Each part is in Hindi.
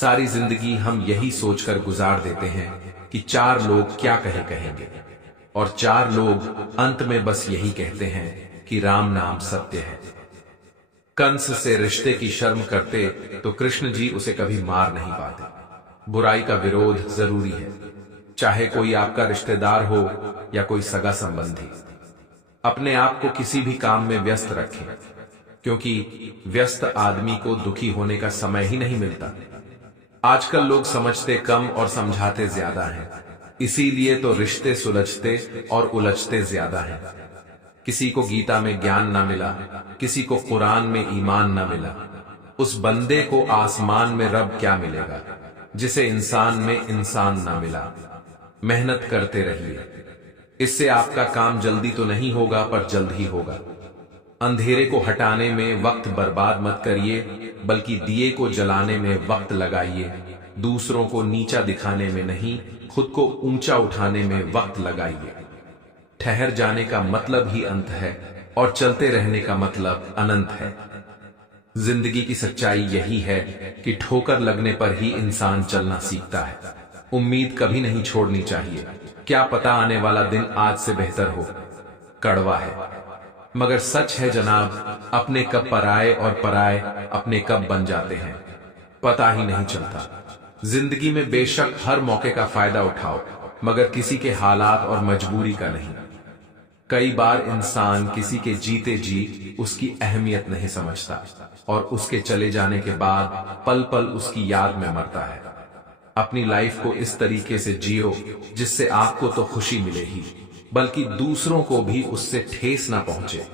सारी जिंदगी हम यही सोचकर गुजार देते हैं कि चार लोग क्या कहेंगे, और चार लोग अंत में बस यही कहते हैं कि राम नाम सत्य है। कंस से रिश्ते की शर्म करते तो कृष्ण जी उसे कभी मार नहीं पाते। बुराई का विरोध जरूरी है, चाहे कोई आपका रिश्तेदार हो या कोई सगा संबंधी। अपने आप को किसी भी काम में व्यस्त रखें, क्योंकि व्यस्त आदमी को दुखी होने का समय ही नहीं मिलता। आजकल लोग समझते कम और समझाते ज्यादा हैं, इसीलिए तो रिश्ते सुलझते और उलझते ज्यादा हैं। किसी को गीता में ज्ञान ना मिला, किसी को कुरान में ईमान ना मिला। उस बंदे को आसमान में रब क्या मिलेगा जिसे इंसान में इंसान ना मिला। मेहनत करते रहिए, इससे आपका काम जल्दी तो नहीं होगा पर जल्द ही होगा। अंधेरे को हटाने में वक्त बर्बाद मत करिए, बल्कि दिए को जलाने में वक्त लगाइए। दूसरों को नीचा दिखाने में नहीं, खुद को ऊंचा उठाने में वक्त लगाइए। ठहर जाने का मतलब ही अंत है और चलते रहने का मतलब अनंत है। जिंदगी की सच्चाई यही है कि ठोकर लगने पर ही इंसान चलना सीखता है। उम्मीद कभी नहीं छोड़नी चाहिए, क्या पता आने वाला दिन आज से बेहतर हो। कड़वा है मगर सच है जनाब, अपने कब पराए और पराए अपने कब बन जाते हैं पता ही नहीं चलता। जिंदगी में बेशक हर मौके का फायदा उठाओ, मगर किसी के हालात और मजबूरी का नहीं। कई बार इंसान किसी के जीते जी उसकी अहमियत नहीं समझता और उसके चले जाने के बाद पल पल उसकी याद में मरता है। अपनी लाइफ को इस तरीके से जियो जिससे आपको तो खुशी मिले ही, बल्कि दूसरों को भी उससे ठेस ना पहुंचे।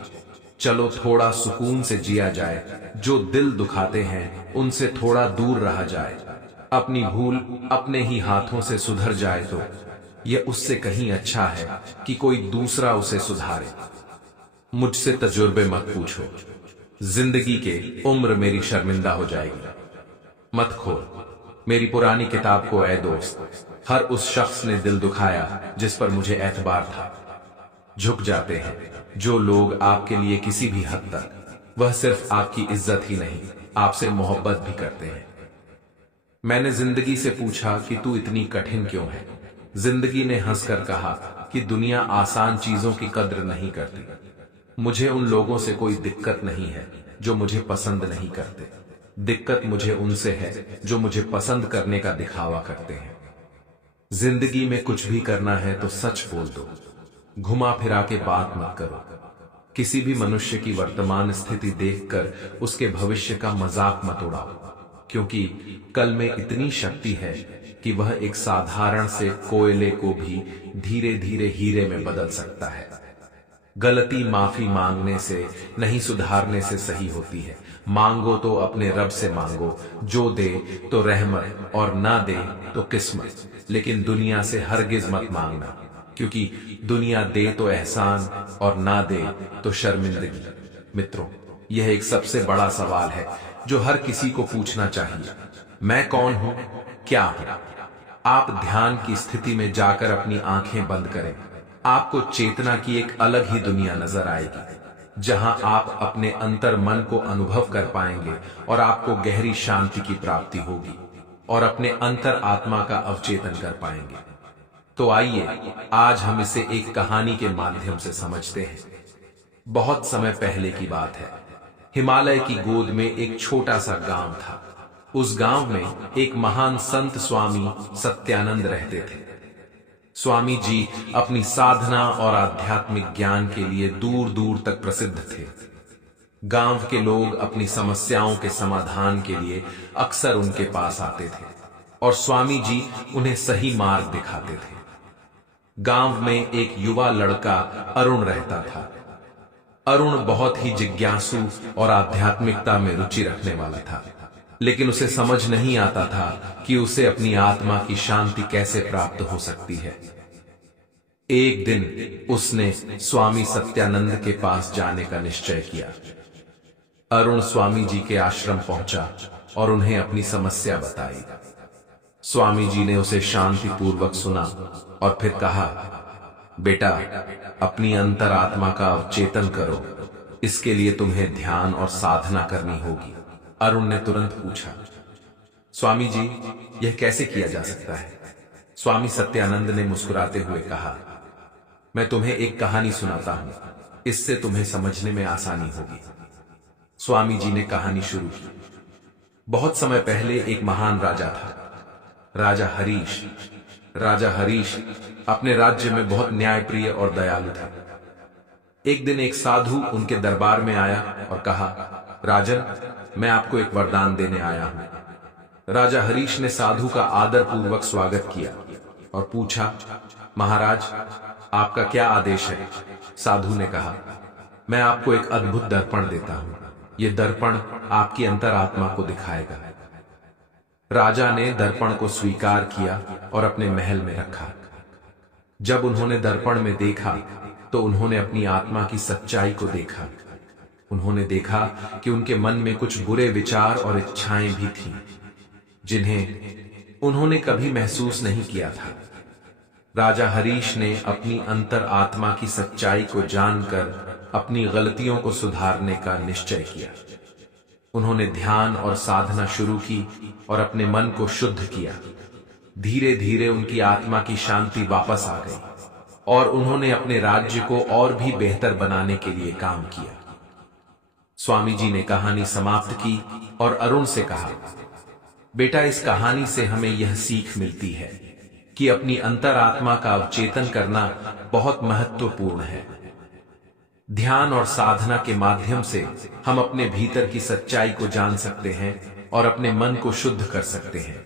चलो थोड़ा सुकून से जिया जाए, जो दिल दुखाते हैं उनसे थोड़ा दूर रहा जाए। अपनी भूल अपने ही हाथों से सुधर जाए तो यह उससे कहीं अच्छा है कि कोई दूसरा उसे सुधारे। मुझसे तजुर्बे मत पूछो, जिंदगी के उम्र मेरी शर्मिंदा हो जाएगी। मत खोल मेरी पुरानी किताब को ऐ दोस्त, हर उस शख्स ने दिल दुखाया जिस पर मुझे एतबार था। झुक जाते हैं जो लोग आपके लिए किसी भी हद तक, वह सिर्फ आपकी इज्जत ही नहीं आपसे मोहब्बत भी करते हैं। मैंने जिंदगी से पूछा कि तू इतनी कठिन क्यों है। जिंदगी ने हंसकर कहा कि दुनिया आसान चीजों की कद्र नहीं करती। मुझे उन लोगों से कोई दिक्कत नहीं है जो मुझे पसंद नहीं करते, दिक्कत मुझे उनसे है जो मुझे पसंद करने का दिखावा करते हैं। जिंदगी में कुछ भी करना है तो सच बोल दो, घुमा फिरा के बात मत करो। किसी भी मनुष्य की वर्तमान स्थिति देखकर उसके भविष्य का मजाक मत उड़ाओ, क्योंकि कल में इतनी शक्ति है कि वह एक साधारण से कोयले को भी धीरे धीरे हीरे में बदल सकता है। गलती माफी मांगने से नहीं, सुधारने से सही होती है। मांगो तो अपने रब से मांगो, जो दे तो रहमत और ना दे तो किस्मत। लेकिन दुनिया से हरगिज मत मांगना, क्योंकि दुनिया दे तो एहसान और ना दे तो शर्मिंदगी। मित्रों, यह एक सबसे बड़ा सवाल है जो हर किसी को पूछना चाहिए। मैं कौन हूं, क्या हूं? आप ध्यान की स्थिति में जाकर अपनी आंखें बंद करें, आपको चेतना की एक अलग ही दुनिया नजर आएगी, जहां आप अपने अंतर मन को अनुभव कर पाएंगे और आपको गहरी शांति की प्राप्ति होगी और अपने अंतर आत्मा का अवचेतन कर पाएंगे। तो आइए आज हम इसे एक कहानी के माध्यम से समझते हैं। बहुत समय पहले की बात है, हिमालय की गोद में एक छोटा सा गांव था। उस गांव में एक महान संत स्वामी सत्यानंद रहते थे। स्वामी जी अपनी साधना और आध्यात्मिक ज्ञान के लिए दूर दूर तक प्रसिद्ध थे। गांव के लोग अपनी समस्याओं के समाधान के लिए अक्सर उनके पास आते थे और स्वामी जी उन्हें सही मार्ग दिखाते थे। गांव में एक युवा लड़का अरुण रहता था। अरुण बहुत ही जिज्ञासु और आध्यात्मिकता में रुचि रखने वाला था, लेकिन उसे समझ नहीं आता था कि उसे अपनी आत्मा की शांति कैसे प्राप्त हो सकती है। एक दिन उसने स्वामी सत्यानंद के पास जाने का निश्चय किया। अरुण स्वामी जी के आश्रम पहुंचा और उन्हें अपनी समस्या बताई। स्वामी जी ने उसे शांतिपूर्वक सुना और फिर कहा, बेटा, अपनी अंतरात्मा का अवचेतन करो, इसके लिए तुम्हें ध्यान और साधना करनी होगी। अरुण ने तुरंत पूछा, स्वामी जी, यह कैसे किया जा सकता है? स्वामी सत्यानंद ने मुस्कुराते हुए कहा, मैं तुम्हें एक कहानी सुनाता हूं, इससे तुम्हें समझने में आसानी होगी। स्वामी जी ने कहानी शुरू की। बहुत समय पहले एक महान राजा था, राजा हरीश। राजा हरीश अपने राज्य में बहुत न्यायप्रिय और दयालु था। एक दिन एक साधु उनके दरबार में आया और कहा, राजन, मैं आपको एक वरदान देने आया हूं। राजा हरीश ने साधु का आदर पूर्वक स्वागत किया और पूछा, महाराज, आपका क्या आदेश है? साधु ने कहा, मैं आपको एक अद्भुत दर्पण देता हूं। यह दर्पण आपकी अंतरात्मा को दिखाएगा। राजा ने दर्पण को स्वीकार किया और अपने महल में रखा। जब उन्होंने दर्पण में देखा तो उन्होंने अपनी आत्मा की सच्चाई को देखा। उन्होंने देखा कि उनके मन में कुछ बुरे विचार और इच्छाएं भी थीं, जिन्हें उन्होंने कभी महसूस नहीं किया था। राजा हरीश ने अपनी अंतर आत्मा की सच्चाई को जानकर अपनी गलतियों को सुधारने का निश्चय किया। उन्होंने ध्यान और साधना शुरू की और अपने मन को शुद्ध किया। धीरे धीरे उनकी आत्मा की शांति वापस आ गई और उन्होंने अपने राज्य को और भी बेहतर बनाने के लिए काम किया। स्वामी जी ने कहानी समाप्त की और अरुण से कहा, बेटा, इस कहानी से हमें यह सीख मिलती है कि अपनी अंतरात्मा का अवचेतन करना बहुत महत्वपूर्ण है। ध्यान और साधना के माध्यम से हम अपने भीतर की सच्चाई को जान सकते हैं और अपने मन को शुद्ध कर सकते हैं।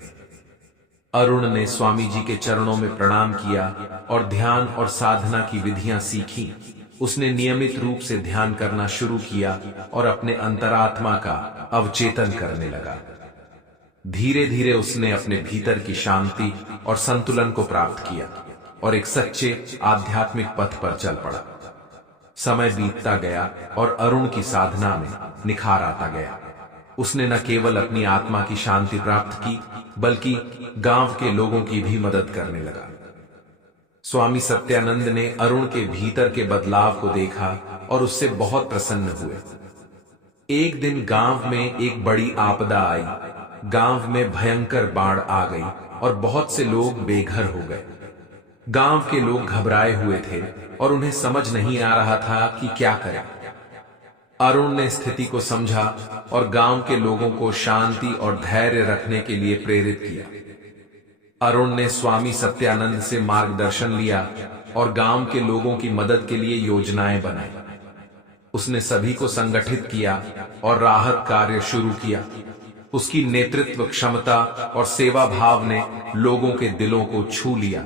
अरुण ने स्वामी जी के चरणों में प्रणाम किया और ध्यान और साधना की विधियां सीखी। उसने नियमित रूप से ध्यान करना शुरू किया और अपने अंतरात्मा का अवचेतन करने लगा। धीरे धीरे उसने अपने भीतर की शांति और संतुलन को प्राप्त किया और एक सच्चे आध्यात्मिक पथ पर चल पड़ा। समय बीतता गया और अरुण की साधना में निखार आता गया। उसने न केवल अपनी आत्मा की शांति प्राप्त की, बल्कि गांव के लोगों की भी मदद करने लगा। स्वामी सत्यानंद ने अरुण के भीतर के बदलाव को देखा और उससे बहुत प्रसन्न हुए। एक दिन गांव में एक बड़ी आपदा आई। गांव में भयंकर बाढ़ आ गई और बहुत से लोग बेघर हो गए। गांव के लोग घबराए हुए थे और उन्हें समझ नहीं आ रहा था कि क्या करें। अरुण ने स्थिति को समझा और गांव के लोगों को शांति और धैर्य रखने के लिए प्रेरित किया। अरुण ने स्वामी सत्यानंद से मार्गदर्शन लिया और गांव के लोगों की मदद के लिए योजनाएं बनाई। उसने सभी को संगठित किया और राहत कार्य शुरू किया। उसकी नेतृत्व क्षमता और सेवा भाव ने लोगों के दिलों को छू लिया।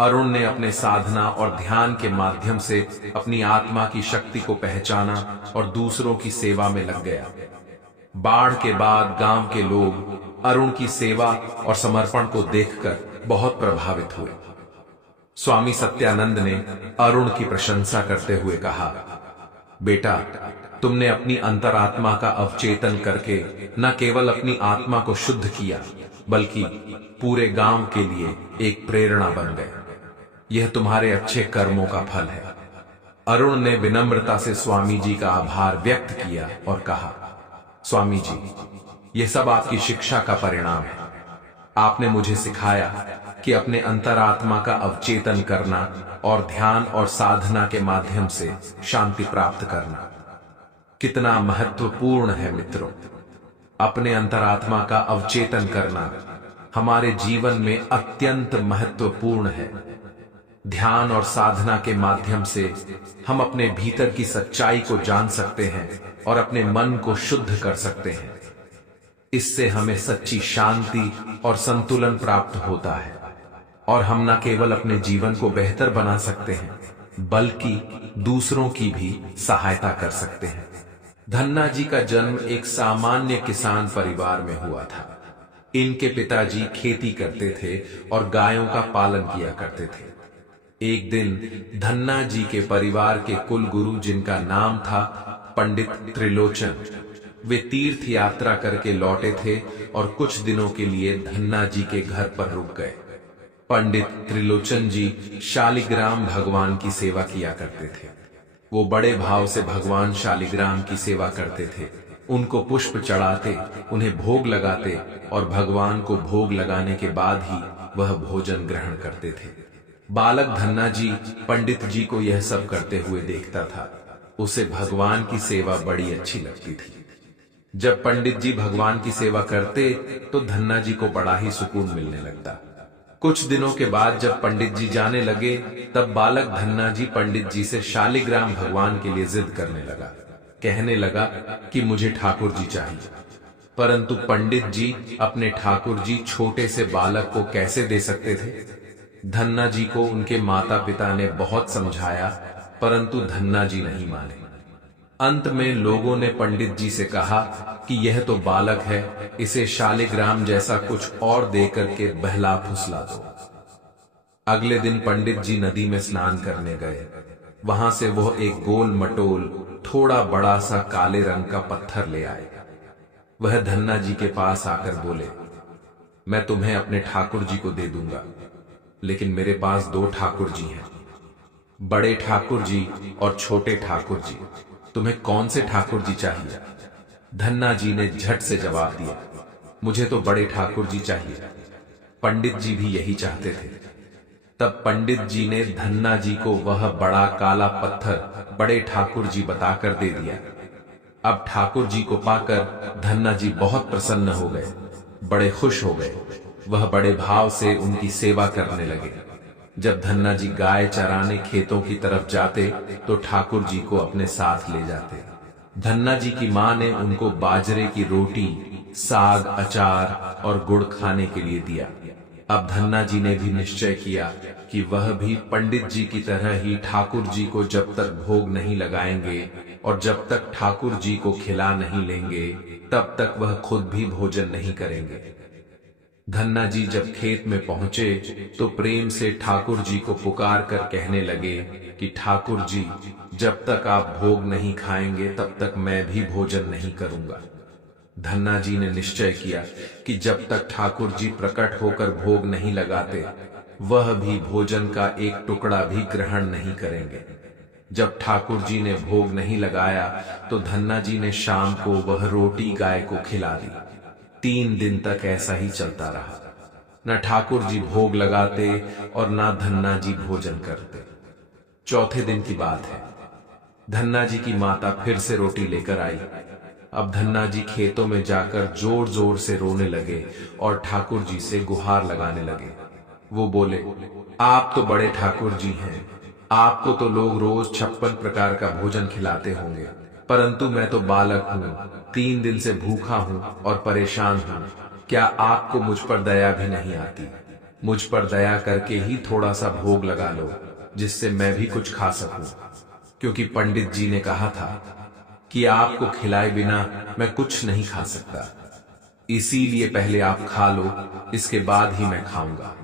अरुण ने अपने साधना और ध्यान के माध्यम से अपनी आत्मा की शक्ति को पहचाना और दूसरों की सेवा में लग गया। बाढ़ के बाद गांव के लोग अरुण की सेवा और समर्पण को देखकर बहुत प्रभावित हुए। स्वामी सत्यानंद ने अरुण की प्रशंसा करते हुए कहा, बेटा, तुमने अपनी अंतरात्मा का अवचेतन करके न केवल अपनी आत्मा को शुद्ध किया, बल्कि पूरे गांव के लिए एक प्रेरणा बन गए। यह तुम्हारे अच्छे कर्मों का फल है। अरुण ने विनम्रता से स्वामी जी का आभार व्यक्त किया और कहा, स्वामी जी, यह सब आपकी शिक्षा का परिणाम है। आपने मुझे सिखाया कि अपने अंतरात्मा का अवचेतन करना और ध्यान और साधना के माध्यम से शांति प्राप्त करना कितना महत्वपूर्ण है। मित्रों, अपने अंतरात्मा का अवचेतन करना हमारे जीवन में अत्यंत महत्वपूर्ण है। ध्यान और साधना के माध्यम से हम अपने भीतर की सच्चाई को जान सकते हैं और अपने मन को शुद्ध कर सकते हैं। इससे हमें सच्ची शांति और संतुलन प्राप्त होता है और हम न केवल अपने जीवन को बेहतर बना सकते हैं, बल्कि दूसरों की भी सहायता कर सकते हैं। धन्ना जी का जन्म एक सामान्य किसान परिवार में हुआ था। इनके पिताजी खेती करते थे और गायों का पालन किया करते थे। एक दिन धन्ना जी के परिवार के कुल गुरु, जिनका नाम था पंडित त्रिलोचन, वे तीर्थ यात्रा करके लौटे थे और कुछ दिनों के लिए धन्ना जी के घर पर रुक गए। पंडित त्रिलोचन जी शालिग्राम भगवान की सेवा किया करते थे। वो बड़े भाव से भगवान शालिग्राम की सेवा करते थे। उनको पुष्प चढ़ाते, उन्हें भोग लगाते और भगवान को भोग लगाने के बाद ही वह भोजन ग्रहण करते थे। बालक धन्ना जी पंडित जी को यह सब करते हुए देखता था। उसे भगवान की सेवा बड़ी अच्छी लगती थी। जब पंडित जी भगवान की सेवा करते तो धन्ना जी को बड़ा ही सुकून मिलने लगता। कुछ दिनों के बाद जब पंडित जी जाने लगे, तब बालक धन्ना जी पंडित जी से शालिग्राम भगवान के लिए जिद करने लगा। कहने लगा कि मुझे ठाकुर जी चाहिए। परंतु पंडित जी अपने ठाकुर जी छोटे से बालक को कैसे दे सकते थे। धन्ना जी को उनके माता पिता ने बहुत समझाया, परंतु धन्ना जी नहीं माने। अंत में लोगों ने पंडित जी से कहा कि यह तो बालक है, इसे शालिग्राम जैसा कुछ और दे करके बहला फुसला दो। अगले दिन पंडित जी नदी में स्नान करने गए। वहां से वो एक गोल मटोल थोड़ा बड़ा सा काले रंग का पत्थर ले आए। वह धन्ना जी के पास आकर बोले, मैं तुम्हें अपने ठाकुर जी को दे दूंगा, लेकिन मेरे पास दो ठाकुर जी हैं, बड़े ठाकुर जी और छोटे ठाकुर जी। तुम्हें कौन से ठाकुर जी चाहिए? धन्ना जी ने झट से जवाब दिया, मुझे तो बड़े ठाकुर जी चाहिए। पंडित जी भी यही चाहते थे। तब पंडित जी ने धन्ना जी को वह बड़ा काला पत्थर बड़े ठाकुर जी बताकर दे दिया। अब ठाकुर जी को पाकर धन्ना जी बहुत प्रसन्न हो गए, बड़े खुश हो गए। वह बड़े भाव से उनकी सेवा करने लगे। जब धन्ना जी गाय चराने खेतों की तरफ जाते तो ठाकुर जी को अपने साथ ले जाते। धन्ना जी की मां ने उनको बाजरे की रोटी, साग, अचार और गुड़ खाने के लिए दिया। अब धन्ना जी ने भी निश्चय किया कि वह भी पंडित जी की तरह ही ठाकुर जी को जब तक भोग नहीं लगाएंगे और जब तक ठाकुर जी को खिला नहीं लेंगे, तब तक वह खुद भी भोजन नहीं करेंगे। धन्ना जी जब खेत में पहुंचे तो प्रेम से ठाकुर जी को पुकार कर कहने लगे कि ठाकुर जी, जब तक आप भोग नहीं खाएंगे तब तक मैं भी भोजन नहीं करूंगा। धन्ना जी ने निश्चय किया कि जब तक ठाकुर जी प्रकट होकर भोग नहीं लगाते, वह भी भोजन का एक टुकड़ा भी ग्रहण नहीं करेंगे। जब ठाकुर जी ने भोग नहीं लगाया तो धन्ना जी ने शाम को वह रोटी गाय को खिला दी। 3 दिन तक ऐसा ही चलता रहा। न ठाकुर जी भोग लगाते और न धन्ना जी भोजन करते। चौथे दिन की बात है। धन्ना जी की माता फिर से रोटी लेकर आई। अब धन्ना जी खेतों में जाकर जोर जोर से रोने लगे और ठाकुर जी से गुहार लगाने लगे। वो बोले, आप तो बड़े ठाकुर जी हैं, आपको तो लोग रोज 56 प्रकार का भोजन खिलाते होंगे, परंतु मैं तो बालक हूँ, 3 दिन से भूखा हूँ और परेशान हूँ। क्या आपको मुझ पर दया भी नहीं आती? मुझ पर दया करके ही थोड़ा सा भोग लगा लो, जिससे मैं भी कुछ खा सकूं। क्योंकि पंडित जी ने कहा था कि आपको खिलाए बिना मैं कुछ नहीं खा सकता, इसीलिए पहले आप खा लो, इसके बाद ही मैं खाऊंगा।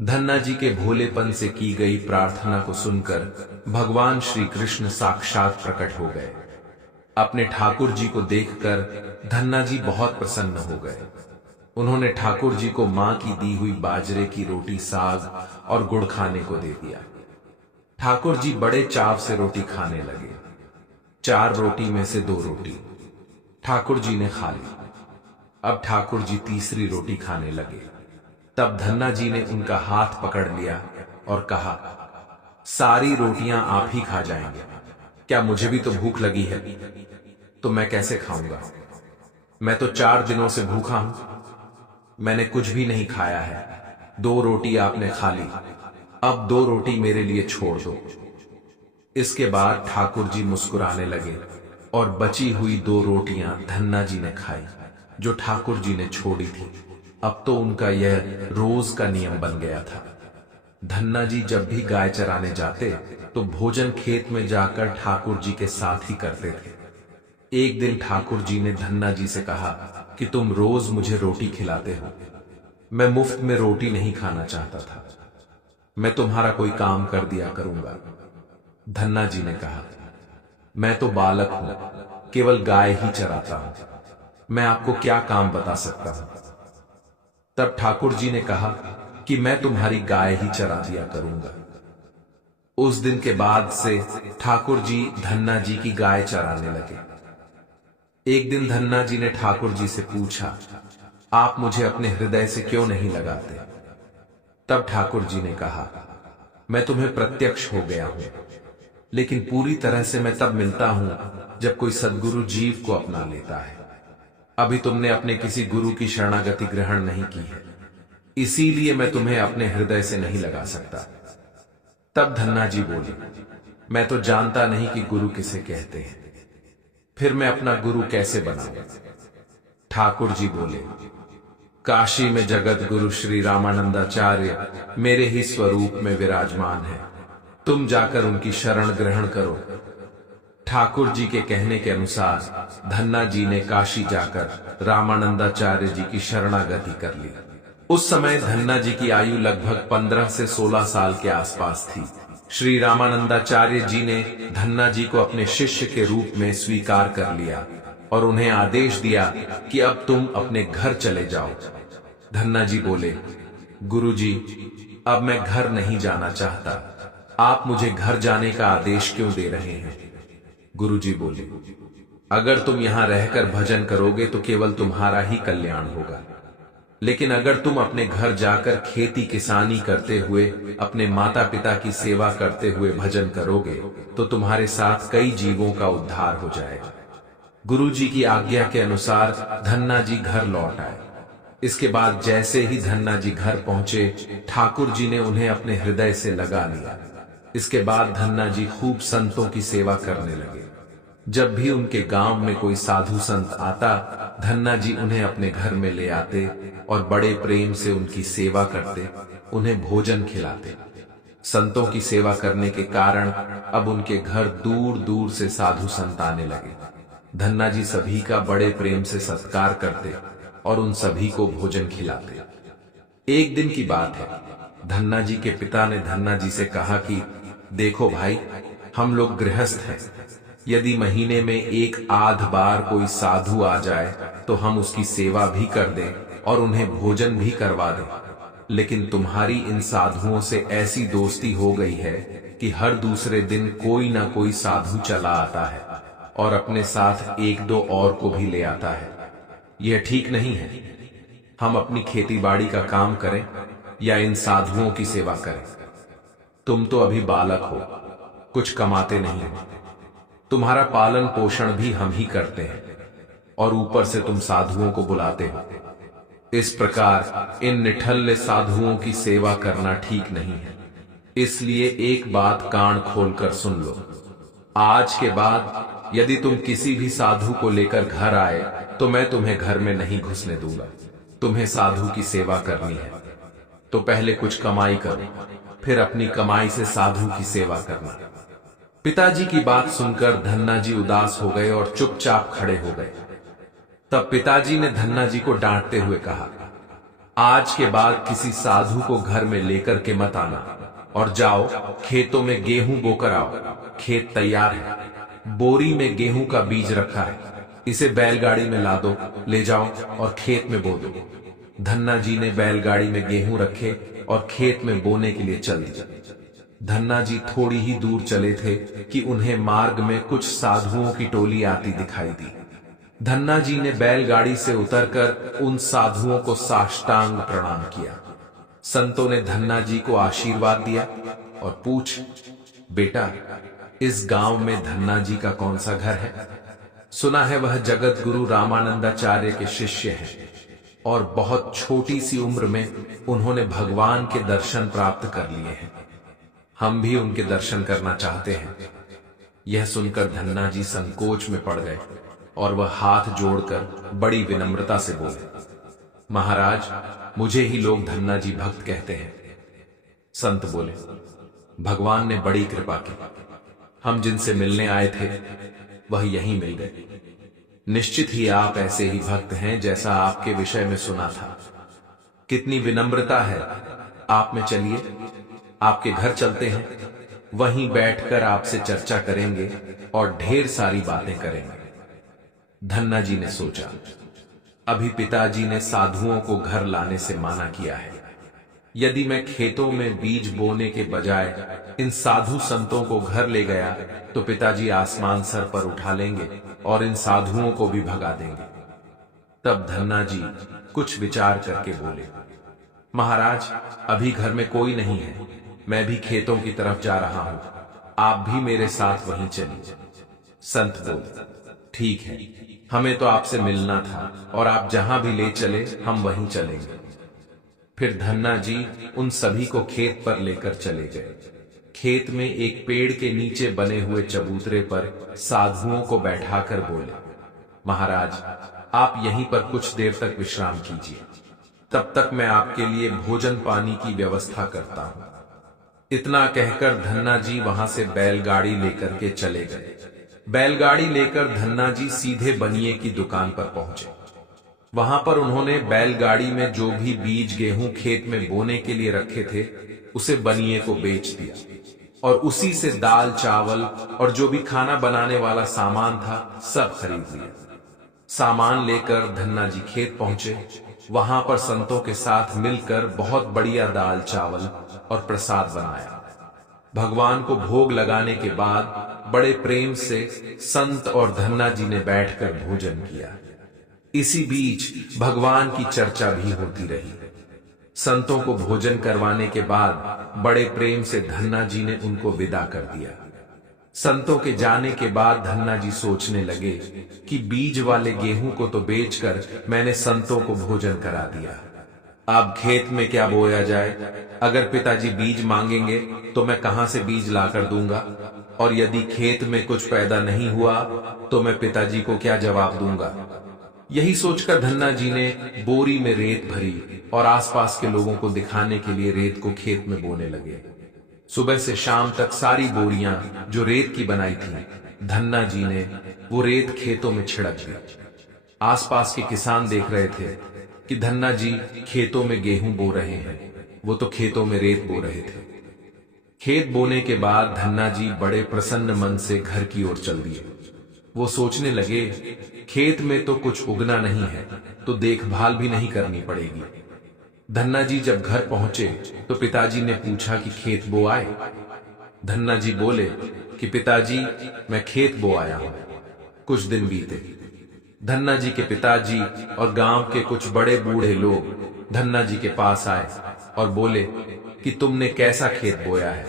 धन्ना जी के भोलेपन से की गई प्रार्थना को सुनकर भगवान श्री कृष्ण साक्षात प्रकट हो गए। अपने ठाकुर जी को देखकर धन्ना जी बहुत प्रसन्न हो गए। उन्होंने ठाकुर जी को मां की दी हुई बाजरे की रोटी, साग और गुड़ खाने को दे दिया। ठाकुर जी बड़े चाव से रोटी खाने लगे। 4 रोटी में से 2 रोटी ठाकुर जी ने खा ली। अब ठाकुर जी तीसरी रोटी खाने लगे। तब धन्ना जी ने उनका हाथ पकड़ लिया और कहा, सारी रोटियां आप ही खा जाएंगे, क्या मुझे भी तो भूख लगी है? तो मैं कैसे खाऊंगा? मैं तो 4 दिनों से भूखा हूं, मैंने कुछ भी नहीं खाया है। 2 रोटी आपने खा ली, अब 2 रोटी मेरे लिए छोड़ दो। इसके बाद ठाकुर जी मुस्कुराने लगे और बची हुई 2 रोटियां धन्ना जी ने खाई, जो ठाकुर जी ने छोड़ी थी। अब तो उनका यह रोज का नियम बन गया था। धन्ना जी जब भी गाय चराने जाते तो भोजन खेत में जाकर ठाकुर जी के साथ ही करते थे। एक दिन ठाकुर जी ने धन्ना जी से कहा कि तुम रोज मुझे रोटी खिलाते हो, मैं मुफ्त में रोटी नहीं खाना चाहता था, मैं तुम्हारा कोई काम कर दिया करूंगा। धन्ना जी ने कहा, मैं तो बालक हूं, केवल गाय ही चराता हूं, मैं आपको क्या काम बता सकता हूं। तब ठाकुर जी ने कहा कि मैं तुम्हारी गाय ही चरा दिया करूंगा। उस दिन के बाद से ठाकुर जी धन्ना जी की गाय चराने लगे। एक दिन धन्ना जी ने ठाकुर जी से पूछा, आप मुझे अपने हृदय से क्यों नहीं लगाते? तब ठाकुर जी ने कहा, मैं तुम्हें प्रत्यक्ष हो गया हूं, लेकिन पूरी तरह से मैं तब मिलता हूं जब कोई सद्गुरु जीव को अपना लेता है। अभी तुमने अपने किसी गुरु की शरणागति ग्रहण नहीं की है, इसीलिए मैं तुम्हें अपने हृदय से नहीं लगा सकता। तब धन्ना जी बोले, मैं तो जानता नहीं कि गुरु किसे कहते हैं, फिर मैं अपना गुरु कैसे बनाऊं? ठाकुर जी बोले, काशी में जगत गुरु श्री रामानंदाचार्य मेरे ही स्वरूप में विराजमान है, तुम जाकर उनकी शरण ग्रहण करो। ठाकुर जी के कहने के अनुसार धन्ना जी ने काशी जाकर रामानंदाचार्य जी की शरणागति कर ली। उस समय धन्ना जी की आयु लगभग 15 से 16 साल के आसपास थी। श्री रामानंदाचार्य जी ने धन्ना जी को अपने शिष्य के रूप में स्वीकार कर लिया और उन्हें आदेश दिया कि अब तुम अपने घर चले जाओ। धन्ना जी बोले, गुरुजी, अब मैं घर नहीं जाना चाहता, आप मुझे घर जाने का आदेश क्यों दे रहे हैं? गुरुजी बोले, अगर तुम यहां रहकर भजन करोगे तो केवल तुम्हारा ही कल्याण होगा, लेकिन अगर तुम अपने घर जाकर खेती किसानी करते हुए अपने माता पिता की सेवा करते हुए भजन करोगे तो तुम्हारे साथ कई जीवों का उद्धार हो जाएगा। गुरुजी की आज्ञा के अनुसार धन्ना जी घर लौट आए। इसके बाद जैसे ही धन्ना जी घर पहुंचे, ठाकुर जी ने उन्हें अपने हृदय से लगा लिया। इसके बाद धन्ना जी खूब संतों की सेवा करने लगे। जब भी उनके गांव में कोई साधु संत आता, धन्ना जी उन्हें अपने घर में ले आते और बड़े प्रेम से उनकी सेवा करते, उन्हें भोजन खिलाते। संतों की सेवा करने के कारण अब उनके घर दूर दूर से साधु संत आने लगे। धन्ना जी सभी का बड़े प्रेम से सत्कार करते और उन सभी को भोजन खिलाते। एक दिन की बात है, धन्ना जी के पिता ने धन्ना जी से कहा कि देखो भाई, हम लोग गृहस्थ हैं, यदि महीने में एक आध बार कोई साधु आ जाए तो हम उसकी सेवा भी कर दें और उन्हें भोजन भी करवा दें, लेकिन तुम्हारी इन साधुओं से ऐसी दोस्ती हो गई है कि हर दूसरे दिन कोई ना कोई साधु चला आता है और अपने साथ एक दो और को भी ले आता है। यह ठीक नहीं है। हम अपनी खेतीबाड़ी का काम करें या इन साधुओं की सेवा करें। तुम तो अभी बालक हो, कुछ कमाते नहीं हो, तुम्हारा पालन पोषण भी हम ही करते हैं और ऊपर से तुम साधुओं को बुलाते हो। इस प्रकार इन निठल्ले साधुओं की सेवा करना ठीक नहीं है। इसलिए एक बात कान खोलकर सुन लो, आज के बाद यदि तुम किसी भी साधु को लेकर घर आए तो मैं तुम्हें घर में नहीं घुसने दूंगा। तुम्हें साधु की सेवा करनी है तो पहले कुछ कमाई करो, फिर अपनी कमाई से साधु की सेवा करना। पिताजी की बात सुनकर धन्ना जी उदास हो गए और चुपचाप खड़े हो गए। तब पिताजी ने धन्ना जी को डांटते हुए कहा, आज के बाद किसी साधु को घर में लेकर के मत आना और जाओ खेतों में गेहूं बोकर आओ। खेत तैयार है, बोरी में गेहूं का बीज रखा है, इसे बैलगाड़ी में ला दो, ले जाओ और खेत में बो दो। धन्ना जी ने बैलगाड़ी में गेहूं रखे और खेत में बोने के लिए चल दिए। धन्ना जी थोड़ी ही दूर चले थे कि उन्हें मार्ग में कुछ साधुओं की टोली आती दिखाई दी। धन्ना जी ने बैलगाड़ी से उतरकर उन साधुओं को साष्टांग प्रणाम किया। संतों ने धन्ना जी को आशीर्वाद दिया और पूछ, बेटा, इस गांव में धन्ना जी का कौन सा घर है? सुना है वह जगत गुरु रामानंदाचार्य के शिष्य हैं और बहुत छोटी सी उम्र में उन्होंने भगवान के दर्शन प्राप्त कर लिए हैं। हम भी उनके दर्शन करना चाहते हैं। यह सुनकर धन्ना जी संकोच में पड़ गए और वह हाथ जोड़कर बड़ी विनम्रता से बोले, महाराज, मुझे ही लोग धन्ना जी भक्त कहते हैं। संत बोले, भगवान ने बड़ी कृपा की, हम जिनसे मिलने आए थे वह यहीं मिल गए। निश्चित ही आप ऐसे ही भक्त हैं जैसा आपके विषय में सुना था। कितनी विनम्रता है आप में। चलिए आपके घर चलते हैं, वहीं बैठकर आपसे चर्चा करेंगे और ढेर सारी बातें करेंगे। धन्ना जी ने सोचा, अभी पिताजी ने साधुओं को घर लाने से माना किया है, यदि मैं खेतों में बीज बोने के बजाय इन साधु संतों को घर ले गया तो पिताजी आसमान सर पर उठा लेंगे और इन साधुओं को भी भगा देंगे। तब धन्ना जी कुछ विचार करके बोले, महाराज, अभी घर में कोई नहीं है, मैं भी खेतों की तरफ जा रहा हूं, आप भी मेरे साथ वहीं चलिए। संत बोले, ठीक है, हमें तो आपसे मिलना था और आप जहां भी ले चले हम वहीं चलेंगे। फिर धन्ना जी उन सभी को खेत पर लेकर चले गए। खेत में एक पेड़ के नीचे बने हुए चबूतरे पर साधुओं को बैठाकर बोले, महाराज, आप यहीं पर कुछ देर तक विश्राम कीजिए, तब तक मैं आपके लिए भोजन पानी की व्यवस्था करता हूं। इतना कहकर धन्ना जी वहां से बैलगाड़ी लेकर के चले गए। बैलगाड़ी लेकर धन्ना जी सीधे बनिए की दुकान पर पहुंचे। वहां पर उन्होंने बैलगाड़ी में जो भी बीज गेहूं खेत में बोने के लिए रखे थे उसे बनिए को बेच दिया और उसी से दाल चावल और जो भी खाना बनाने वाला सामान था सब खरीद लिया। सामान लेकर धन्ना जी खेत पहुंचे। वहां पर संतों के साथ मिलकर बहुत बढ़िया दाल चावल और प्रसाद बनाया। भगवान को भोग लगाने के बाद बड़े प्रेम से संत और धन्ना जी ने बैठकर भोजन किया। इसी बीच भगवान की चर्चा भी होती रही। संतों को भोजन करवाने के बाद बड़े प्रेम से धन्ना जी ने उनको विदा कर दिया। संतों के जाने के बाद धन्ना जी सोचने लगे कि बीज वाले गेहूं को तो बेचकर मैंने संतों को भोजन करा दिया, अब खेत में क्या बोया जाए। अगर पिताजी बीज मांगेंगे तो मैं कहां से बीज लाकर दूंगा, और यदि खेत में कुछ पैदा नहीं हुआ तो मैं पिताजी को क्या जवाब दूंगा। यही सोचकर धन्ना जी ने बोरी में रेत भरी और आसपास के लोगों को दिखाने के लिए रेत को खेत में बोने लगे। सुबह से शाम तक सारी बोरियां जो रेत की बनाई थी धन्ना जी ने वो रेत खेतों में छिड़क दी। आसपास के किसान देख रहे थे कि धन्ना जी खेतों में गेहूं बो रहे हैं, वो तो खेतों में रेत बो रहे थे। खेत बोने के बाद धन्ना जी बड़े प्रसन्न मन से घर की ओर चल दिए। वो सोचने लगे, खेत में तो कुछ उगना नहीं है तो देखभाल भी नहीं करनी पड़ेगी। धन्ना जी जब घर पहुंचे तो पिताजी ने पूछा कि खेत बो आए। धन्ना जी बोले कि पिताजी, मैं खेत बो आया हूं। कुछ दिन बीते। धन्ना जी के पिताजी और गांव के कुछ बड़े बूढ़े लोग धन्ना जी के पास आए और बोले कि तुमने कैसा खेत बोया है,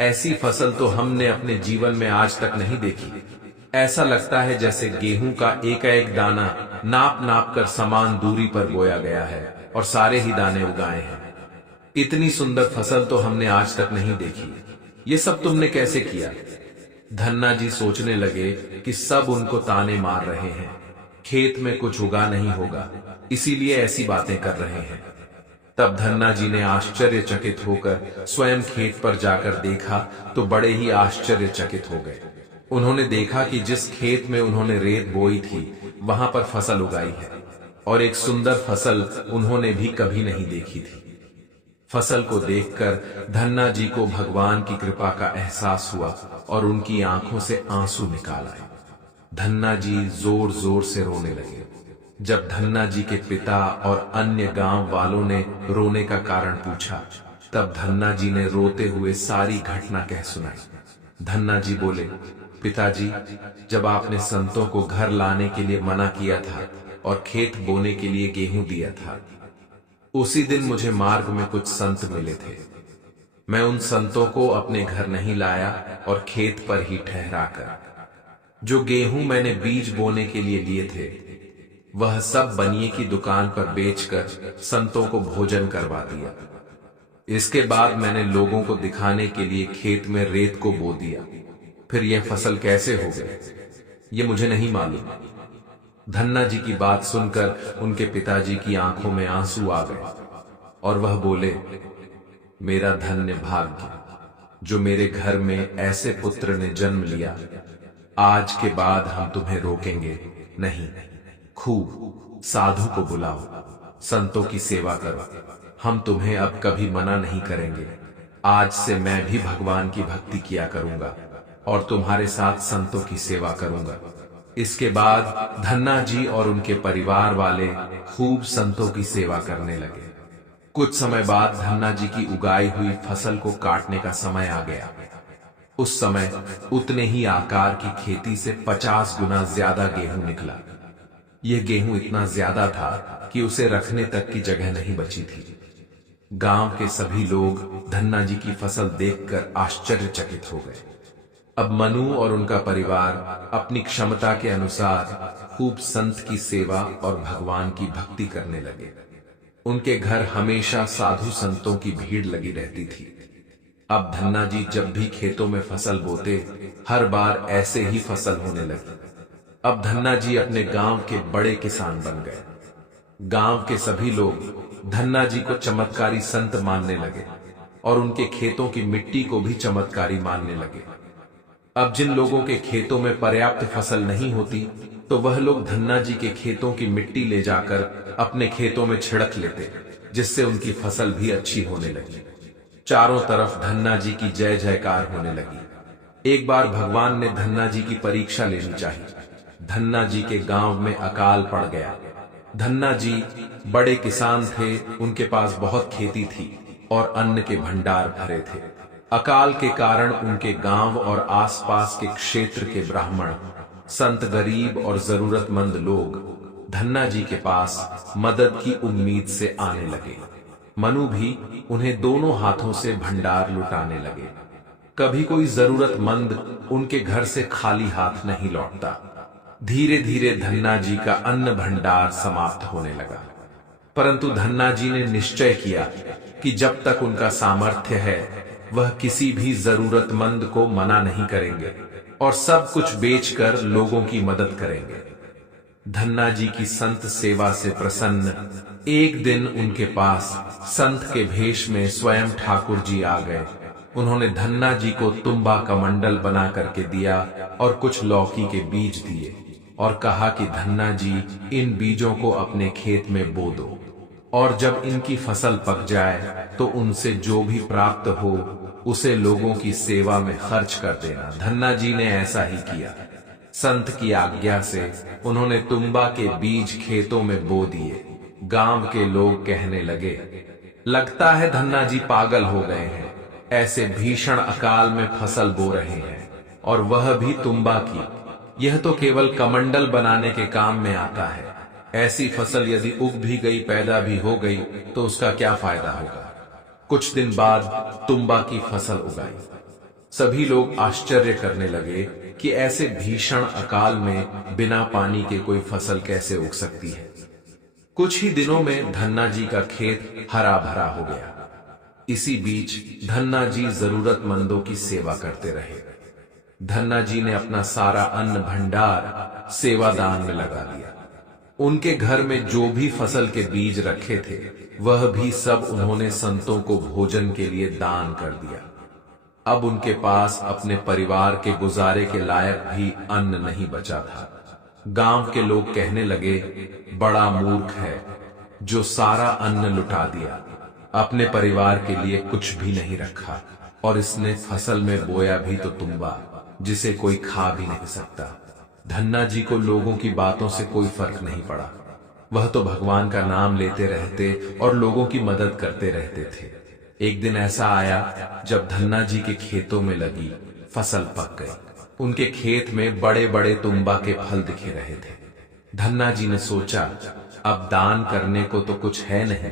ऐसी फसल तो हमने अपने जीवन में आज तक नहीं देखी। ऐसा लगता है जैसे गेहूं का एक एक दाना नाप नाप कर समान दूरी पर बोया गया है और सारे ही दाने उगाए हैं। इतनी सुंदर फसल तो हमने आज तक नहीं देखी, ये सब तुमने कैसे किया। धन्ना जी सोचने लगे कि सब उनको ताने मार रहे हैं, खेत में कुछ उगा नहीं होगा, इसीलिए ऐसी बातें कर रहे हैं। तब धन्ना जी ने आश्चर्यचकित होकर स्वयं खेत पर जाकर देखा तो बड़े ही आश्चर्यचकित हो गए। उन्होंने देखा कि जिस खेत में उन्होंने रेत बोई थी वहां पर फसल उगाई है और एक सुंदर फसल उन्होंने भी कभी नहीं देखी थी। फसल को देखकर धन्ना जी को भगवान की कृपा का एहसास हुआ और उनकी आंखों से आंसू निकाल आए। धन्ना जी जोर जोर से रोने लगे। जब धन्ना जी के पिता और अन्य गांव वालों ने रोने का कारण पूछा तब धन्ना जी ने रोते हुए सारी घटना कह सुनाई। धन्ना जी बोले, पिताजी, जब आपने संतों को घर लाने के लिए मना किया था और खेत बोने के लिए गेहूं दिया था, उसी दिन मुझे मार्ग में कुछ संत मिले थे। मैं उन संतों को अपने घर नहीं लाया और खेत पर ही ठहराकर जो गेहूं मैंने बीज बोने के लिए लिए थे वह सब बनिए की दुकान पर बेचकर संतों को भोजन करवा दिया। इसके बाद मैंने लोगों को दिखाने के लिए खेत में रेत को बो दिया। फिर यह फसल कैसे हो गई ये मुझे नहीं मालूम। धन्ना जी की बात सुनकर उनके पिताजी की आंखों में आंसू आ गए और वह बोले, मेरा धन्य भाग्य जो मेरे घर में ऐसे पुत्र ने जन्म लिया। आज के बाद हम तुम्हें रोकेंगे नहीं। खूब साधु को बुलाओ, संतों की सेवा करो, हम तुम्हें अब कभी मना नहीं करेंगे। आज से मैं भी भगवान की भक्ति किया करूंगा और तुम्हारे साथ संतों की सेवा करूंगा। इसके बाद धन्ना जी और उनके परिवार वाले खूब संतों की सेवा करने लगे। कुछ समय बाद धन्ना जी की उगाई हुई फसल को काटने का समय आ गया। उस समय उतने ही आकार की खेती से 50 गुना ज्यादा गेहूं निकला। यह गेहूं इतना ज्यादा था कि उसे रखने तक की जगह नहीं बची थी। गांव के सभी लोग धन्ना जी की फसल देखकर आश्चर्यचकित हो गए। अब मनु और उनका परिवार अपनी क्षमता के अनुसार खूब संत की सेवा और भगवान की भक्ति करने लगे। उनके घर हमेशा साधु संतों की भीड़ लगी रहती थी। अब धन्ना जी जब भी खेतों में फसल बोते, हर बार ऐसे ही फसल होने लगी। अब धन्ना जी अपने गांव के बड़े किसान बन गए। गांव के सभी लोग धन्ना जी को चमत्कारी संत मानने लगे और उनके खेतों की मिट्टी को भी चमत्कारी मानने लगे। अब जिन लोगों के खेतों में पर्याप्त फसल नहीं होती, तो वह लोग धन्ना जी के खेतों की मिट्टी ले जाकर अपने खेतों में छिड़क लेते, जिससे उनकी फसल भी अच्छी होने लगी। चारों तरफ धन्ना जी की जय जयकार होने लगी। एक बार भगवान ने धन्ना जी की परीक्षा लेनी चाहिए। धन्ना जी के गांव में अकाल पड़ गया। धन्ना जी बड़े किसान थे, उनके पास बहुत खेती थी और अन्न के भंडार भरे थे। अकाल के कारण उनके गांव और आसपास के क्षेत्र के ब्राह्मण, संत, गरीब और जरूरतमंद लोग धन्ना जी के पास मदद की उम्मीद से आने लगे। मनु भी उन्हें दोनों हाथों से भंडार लुटाने लगे। कभी कोई जरूरतमंद उनके घर से खाली हाथ नहीं लौटता। धीरे धीरे धन्ना जी का अन्न भंडार समाप्त होने लगा। परंतु धन्ना जी ने निश्चय किया कि जब तक उनका सामर्थ्य है, वह किसी भी जरूरतमंद को मना नहीं करेंगे और सब कुछ बेचकर लोगों की मदद करेंगे। धन्ना जी की संत सेवा से प्रसन्न एक दिन उनके पास संत के भेष में स्वयं ठाकुर जी आ गए। उन्होंने धन्ना जी को तुम्बा का मंडल बना करके दिया और कुछ लौकी के बीज दिए और कहा कि धन्ना जी, इन बीजों को अपने खेत में बो दो और जब इनकी फसल पक जाए तो उनसे जो भी प्राप्त हो उसे लोगों की सेवा में खर्च कर देना। धन्ना जी ने ऐसा ही किया। संत की आज्ञा से उन्होंने तुम्बा के बीज खेतों में बो दिए। गांव के लोग कहने लगे, लगता है धन्ना जी पागल हो गए हैं। ऐसे भीषण अकाल में फसल बो रहे हैं और वह भी तुम्बा की। यह तो केवल कमंडल बनाने के काम में आता है। ऐसी फसल यदि उग भी गई, पैदा भी हो गई, तो उसका क्या फायदा होगा। कुछ दिन बाद तुम्बा की फसल उगाई। सभी लोग आश्चर्य करने लगे कि ऐसे भीषण अकाल में बिना पानी के कोई फसल कैसे उग सकती है। कुछ ही दिनों में धन्ना जी का खेत हरा भरा हो गया। इसी बीच धन्ना जी जरूरतमंदों की सेवा करते रहे। धन्ना जी ने अपना सारा अन्न भंडार सेवादान में लगा दिया। उनके घर में जो भी फसल के बीज रखे थे, वह भी सब उन्होंने संतों को भोजन के लिए दान कर दिया। अब उनके पास अपने परिवार के गुजारे के लायक भी अन्न नहीं बचा था। गांव के लोग कहने लगे, बड़ा मूर्ख है जो सारा अन्न लुटा दिया, अपने परिवार के लिए कुछ भी नहीं रखा और इसने फसल में बोया भी तो तुम्बा, जिसे कोई खा भी नहीं सकता। धन्ना जी को लोगों की बातों से कोई फर्क नहीं पड़ा। वह तो भगवान का नाम लेते रहते और लोगों की मदद करते रहते थे। एक दिन ऐसा आया जब धन्ना जी के खेतों में लगी फसल पक गई। उनके खेत में बड़े बड़े तुम्बा के फल दिखे रहे थे। धन्ना जी ने सोचा, अब दान करने को तो कुछ है नहीं,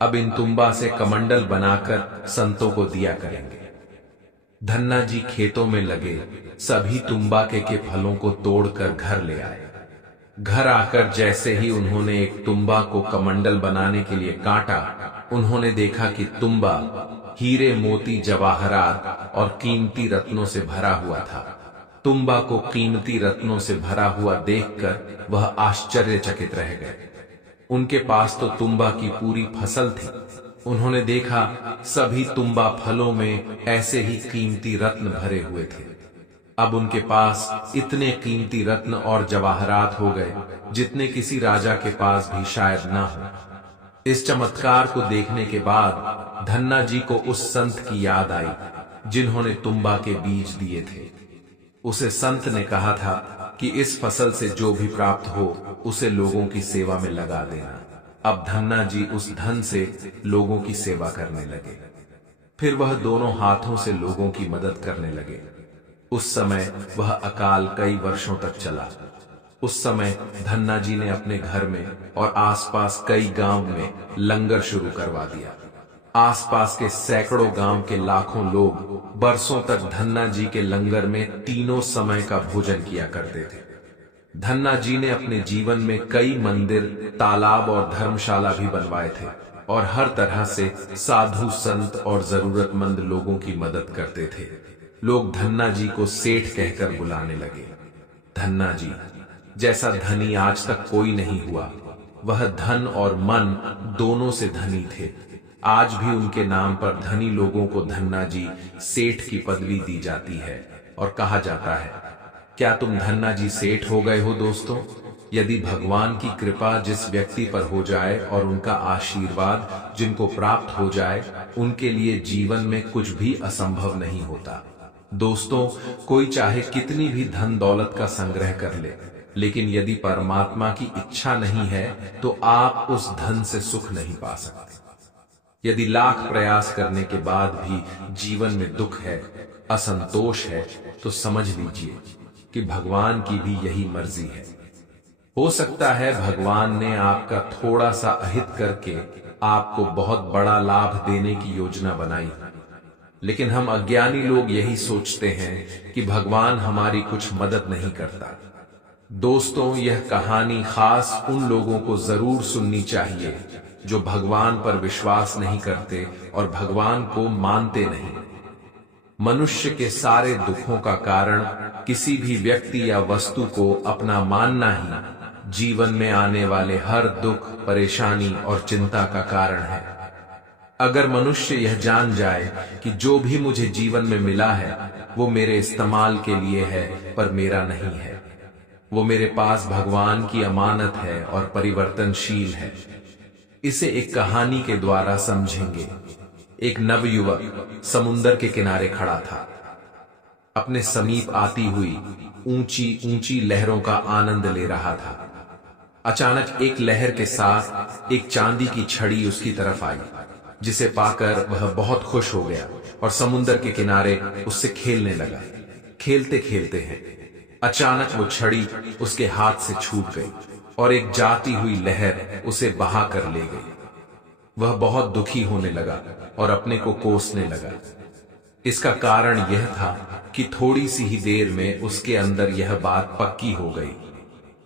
अब इन तुम्बा से कमंडल बनाकर संतों को दिया करेंगे। धन्ना जी खेतों में लगे सभी तुम्बा के फलों को तोड़कर घर ले आए। घर आकर जैसे ही उन्होंने एक तुम्बा को कमंडल बनाने के लिए काटा, उन्होंने देखा कि तुम्बा हीरे, मोती, जवाहरात और कीमती रत्नों से भरा हुआ था। तुम्बा को कीमती रत्नों से भरा हुआ देखकर वह आश्चर्यचकित रह गए। उनके पास तो तुम्बा की पूरी फसल थी। उन्होंने देखा सभी तुम्बा फलों में ऐसे ही कीमती रत्न भरे हुए थे। अब उनके पास इतने कीमती रत्न और जवाहरात हो गए जितने किसी राजा के पास भी शायद ना हो। इस चमत्कार को देखने के बाद धन्ना जी को उस संत की याद आई जिन्होंने तुम्बा के बीज दिए थे। उसे संत ने कहा था कि इस फसल से जो भी प्राप्त हो उसे लोगों की सेवा में लगा देना। अब धन्ना जी उस धन से लोगों की सेवा करने लगे। फिर वह दोनों हाथों से लोगों की मदद करने लगे। उस समय वह अकाल कई वर्षों तक चला। उस समय धन्ना जी ने अपने घर में और आसपास कई गांव में लंगर शुरू करवा दिया। आसपास के सैकड़ों गांव के लाखों लोग बरसों तक धन्ना जी के लंगर में तीनों समय का भोजन किया करते थे। धन्ना जी ने अपने जीवन में कई मंदिर, तालाब और धर्मशाला भी बनवाए थे और हर तरह से साधु संत और जरूरतमंद लोगों की मदद करते थे। लोग धन्ना जी को सेठ कहकर बुलाने लगे। धन्ना जी जैसा धनी आज तक कोई नहीं हुआ। वह धन और मन दोनों से धनी थे। आज भी उनके नाम पर धनी लोगों को धन्ना जी सेठ की पदवी दी जाती है और कहा जाता है, क्या तुम धन्ना जी सेठ हो गए हो दोस्तों? यदि भगवान की कृपा जिस व्यक्ति पर हो जाए और उनका आशीर्वाद जिनको प्राप्त हो जाए, उनके लिए जीवन में कुछ भी असंभव नहीं होता। दोस्तों, कोई चाहे कितनी भी धन दौलत का संग्रह कर ले, लेकिन यदि परमात्मा की इच्छा नहीं है तो आप उस धन से सुख नहीं पा सकते। यदि लाख प्रयास करने के बाद भी जीवन में दुख है, असंतोष है, तो समझ लीजिए कि भगवान की भी यही मर्जी है। हो सकता है भगवान ने आपका थोड़ा सा अहित करके आपको बहुत बड़ा लाभ देने की योजना बनाई, लेकिन हम अज्ञानी लोग यही सोचते हैं कि भगवान हमारी कुछ मदद नहीं करता। दोस्तों, यह कहानी खास उन लोगों को जरूर सुननी चाहिए जो भगवान पर विश्वास नहीं करते और भगवान को मानते नहीं। मनुष्य के सारे दुखों का कारण किसी भी व्यक्ति या वस्तु को अपना मानना ही जीवन में आने वाले हर दुख, परेशानी और चिंता का कारण है। अगर मनुष्य यह जान जाए कि जो भी मुझे जीवन में मिला है वो मेरे इस्तेमाल के लिए है पर मेरा नहीं है, वो मेरे पास भगवान की अमानत है और परिवर्तनशील है, इसे एक कहानी के द्वारा समझेंगे। एक नवयुवक समुंदर के किनारे खड़ा था। अपने समीप आती हुई ऊंची ऊंची लहरों का आनंद ले रहा था। अचानक एक लहर के साथ एक चांदी की छड़ी उसकी तरफ आई, जिसे पाकर वह बहुत खुश हो गया और समुंदर के किनारे उससे खेलने लगा। खेलते खेलते हैं अचानक वो छड़ी उसके हाथ से छूट गई और एक जाती हुई लहर उसे बहा कर ले गई। वह बहुत दुखी होने लगा और अपने को कोसने लगा। इसका कारण यह था कि थोड़ी सी ही देर में उसके अंदर यह बात पक्की हो गई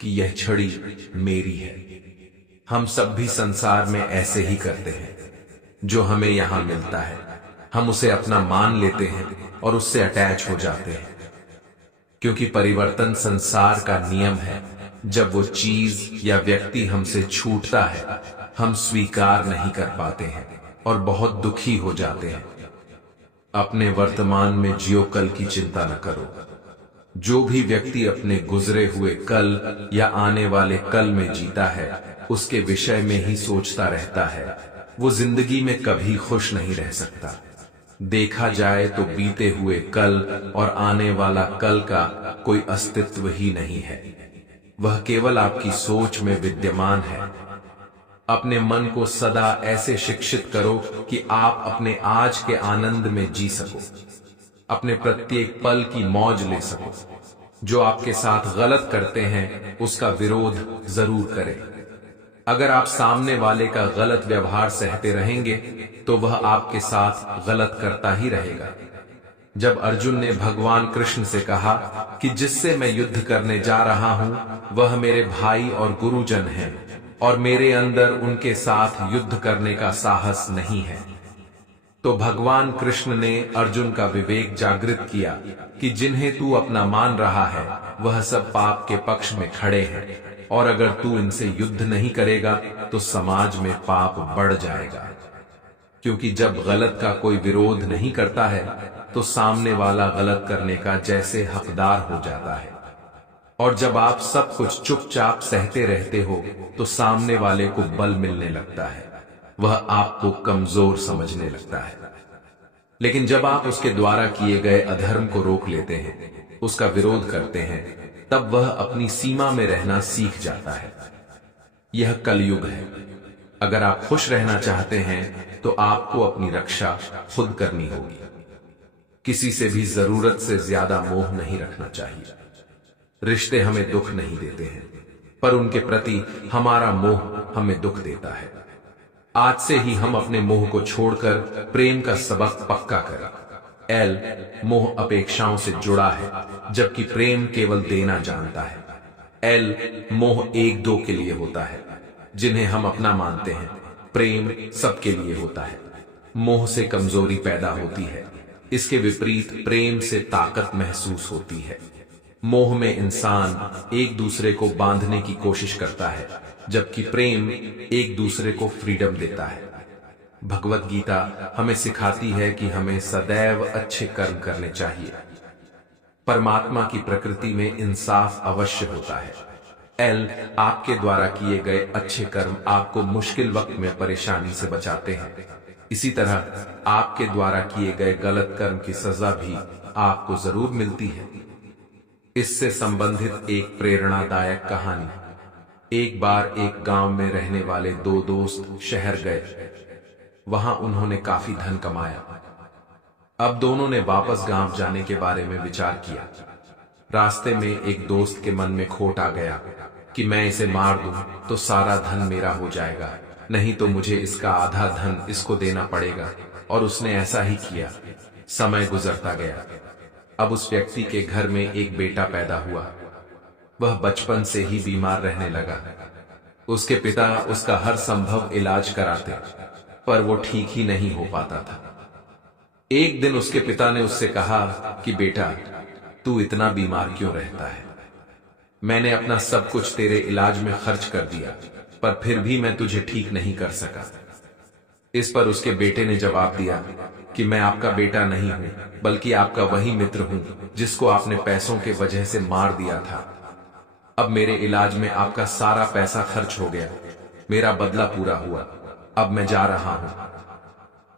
कि यह छड़ी मेरी है। हम सब भी संसार में ऐसे ही करते हैं। जो हमें यहां मिलता है हम उसे अपना मान लेते हैं और उससे अटैच हो जाते हैं, क्योंकि परिवर्तन संसार का नियम है। जब वो चीज या व्यक्ति हमसे छूटता है हम स्वीकार नहीं कर पाते हैं और बहुत दुखी हो जाते हैं। अपने वर्तमान में जियो, कल की चिंता न करो। जो भी व्यक्ति अपने गुजरे हुए कल या आने वाले कल में जीता है उसके विषय में ही सोचता रहता है, वो जिंदगी में कभी खुश नहीं रह सकता। देखा जाए तो बीते हुए कल और आने वाला कल का कोई अस्तित्व ही नहीं है, वह केवल आपकी सोच में विद्यमान है। अपने मन को सदा ऐसे शिक्षित करो कि आप अपने आज के आनंद में जी सको, अपने प्रत्येक पल की मौज ले सको। जो आपके साथ गलत करते हैं उसका विरोध जरूर करें। अगर आप सामने वाले का गलत व्यवहार सहते रहेंगे तो वह आपके साथ गलत करता ही रहेगा। जब अर्जुन ने भगवान कृष्ण से कहा कि जिससे मैं युद्ध करने जा रहा हूं वह मेरे भाई और गुरुजन हैं और मेरे अंदर उनके साथ युद्ध करने का साहस नहीं है, तो भगवान कृष्ण ने अर्जुन का विवेक जागृत किया कि जिन्हें तू अपना मान रहा है वह सब पाप के पक्ष में खड़े हैं और अगर तू इनसे युद्ध नहीं करेगा तो समाज में पाप बढ़ जाएगा। क्योंकि जब गलत का कोई विरोध नहीं करता है तो सामने वाला गलत करने का जैसे हकदार हो जाता है, और जब आप सब कुछ चुपचाप सहते रहते हो तो सामने वाले को बल मिलने लगता है, वह आपको कमजोर समझने लगता है। लेकिन जब आप उसके द्वारा किए गए अधर्म को रोक लेते हैं, उसका विरोध करते हैं, तब वह अपनी सीमा में रहना सीख जाता है। यह कलयुग है। अगर आप खुश रहना चाहते हैं तो आपको अपनी रक्षा खुद करनी होगी। किसी से भी जरूरत से ज्यादा मोह नहीं रखना चाहिए। रिश्ते हमें दुख नहीं देते हैं, पर उनके प्रति हमारा मोह हमें दुख देता है। आज से ही हम अपने मोह को छोड़कर प्रेम का सबक पक्का करें। मोह अपेक्षाओं से जुड़ा है, जबकि प्रेम केवल देना जानता है। मोह एक दो के लिए होता है, जिन्हें हम अपना मानते हैं। प्रेम सबके लिए होता है। मोह से कमजोरी पैदा होती है, इसके विपरीत प्रेम से ताकत महसूस होती है। मोह में इंसान एक दूसरे को बांधने की कोशिश करता है, जबकि प्रेम एक दूसरे को फ्रीडम देता है। भगवत गीता हमें सिखाती है कि हमें सदैव अच्छे कर्म करने चाहिए। परमात्मा की प्रकृति में इंसाफ अवश्य होता है। आपके द्वारा किए गए अच्छे कर्म आपको मुश्किल वक्त में परेशानी से बचाते हैं। इसी तरह आपके द्वारा किए गए गलत कर्म की सजा भी आपको जरूर मिलती है। इससे संबंधित एक प्रेरणादायक कहानी। एक बार एक गांव में रहने वाले दो दोस्त शहर गए। वहां उन्होंने काफी धन कमाया। अब दोनों ने वापस गांव जाने के बारे में विचार किया। रास्ते में एक दोस्त के मन में खोट आ गया कि मैं इसे मार दूं तो सारा धन मेरा हो जाएगा, नहीं तो मुझे इसका आधा धन इसको देना पड़ेगा। और उसने ऐसा ही किया। समय गुजरता गया। अब उस व्यक्ति के घर में एक बेटा पैदा हुआ। वह बचपन से ही बीमार रहने लगा। उसके पिता उसका हर संभव इलाज कराते, पर वो ठीक ही नहीं हो पाता था। एक दिन उसके पिता ने उससे कहा कि बेटा, तू इतना बीमार क्यों रहता है? मैंने अपना सब कुछ तेरे इलाज में खर्च कर दिया, पर फिर भी मैं तुझे ठीक नहीं कर सका। इस पर उसके बेटे ने जवाब दिया कि मैं आपका बेटा नहीं हूं, बल्कि आपका वही मित्र हूं जिसको आपने पैसों के वजह से मार दिया था। अब मेरे इलाज में आपका सारा पैसा खर्च हो गया। मेरा बदला पूरा हुआ। अब मैं जा रहा हूं।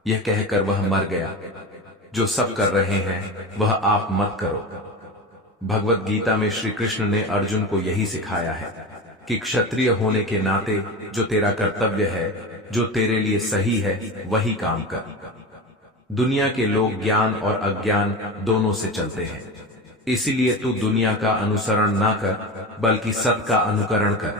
यह कहकर वह मर गया। जो सब कर रहे हैं वह आप मत करो। भगवत गीता में श्री कृष्ण ने अर्जुन को यही सिखाया है कि क्षत्रिय होने के नाते जो तेरा कर्तव्य है, जो तेरे लिए सही है, वही काम कर। दुनिया के लोग ज्ञान और अज्ञान दोनों से चलते हैं, इसीलिए तू दुनिया का अनुसरण ना कर, बल्कि सत का अनुकरण कर।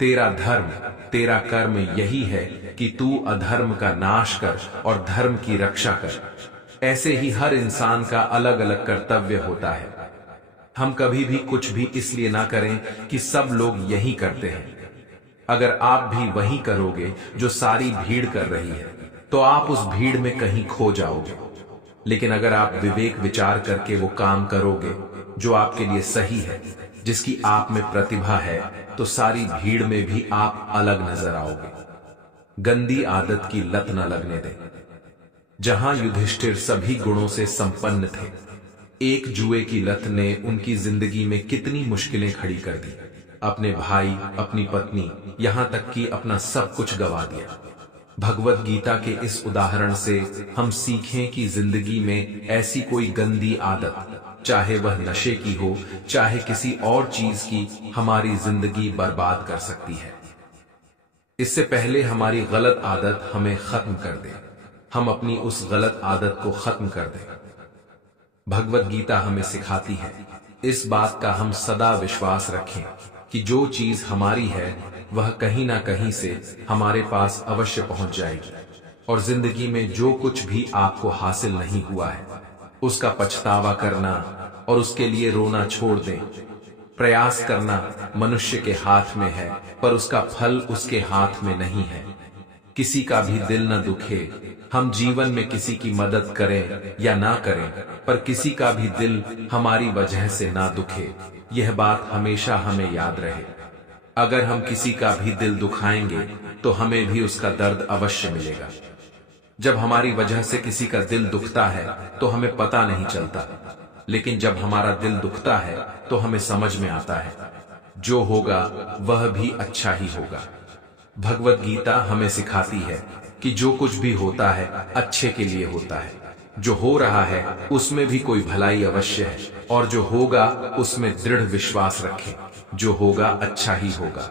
तेरा धर्म, तेरा कर्म यही है कि तू अधर्म का नाश कर और धर्म की रक्षा कर। ऐसे ही हर इंसान का अलग अलग कर्तव्य होता है। हम कभी भी कुछ भी इसलिए ना करें कि सब लोग यही करते हैं। अगर आप भी वही करोगे जो सारी भीड़ कर रही है, तो आप उस भीड़ में कहीं खो जाओगे। लेकिन अगर आप विवेक विचार करके वो काम करोगे जो आपके लिए सही है, जिसकी आप में प्रतिभा है, तो सारी भीड़ में भी आप अलग नजर आओगे। गंदी आदत की लत न लगने दें। जहां युधिष्ठिर सभी गुणों से संपन्न थे, एक जुए की लत ने उनकी जिंदगी में कितनी मुश्किलें खड़ी कर दी। अपने भाई, अपनी पत्नी, यहां तक कि अपना सब कुछ गवा दिया। भगवत गीता के इस उदाहरण से हम सीखें कि जिंदगी में ऐसी कोई गंदी आदत, चाहे वह नशे की हो, चाहे किसी और चीज की, हमारी जिंदगी बर्बाद कर सकती है। इससे पहले हमारी गलत आदत हमें खत्म कर दे, हम अपनी उस गलत आदत को खत्म कर दें। भगवत गीता हमें सिखाती है, इस बात का हम सदा विश्वास रखें कि जो चीज हमारी है वह कहीं ना कहीं से हमारे पास अवश्य पहुंच जाएगी। और जिंदगी में जो कुछ भी आपको हासिल नहीं हुआ है, उसका पछतावा करना और उसके लिए रोना छोड़ दें। प्रयास करना मनुष्य के हाथ में है, पर उसका फल उसके हाथ में नहीं है। किसी का भी दिल न दुखे। हम जीवन में किसी की मदद करें या ना करें, पर किसी का भी दिल हमारी वजह से ना दुखे, यह बात हमेशा हमें याद रहे। अगर हम किसी का भी दिल दुखाएंगे तो हमें भी उसका दर्द अवश्य मिलेगा। जब हमारी वजह से किसी का दिल दुखता है तो हमें पता नहीं चलता, लेकिन जब हमारा दिल दुखता है तो हमें समझ में आता है, जो होगा वह भी अच्छा ही होगा। भगवत गीता हमें सिखाती है कि जो कुछ भी होता है अच्छे के लिए होता है। जो हो रहा है उसमें भी कोई भलाई अवश्य है, और जो होगा उसमें दृढ़ विश्वास रखें, जो होगा अच्छा ही होगा।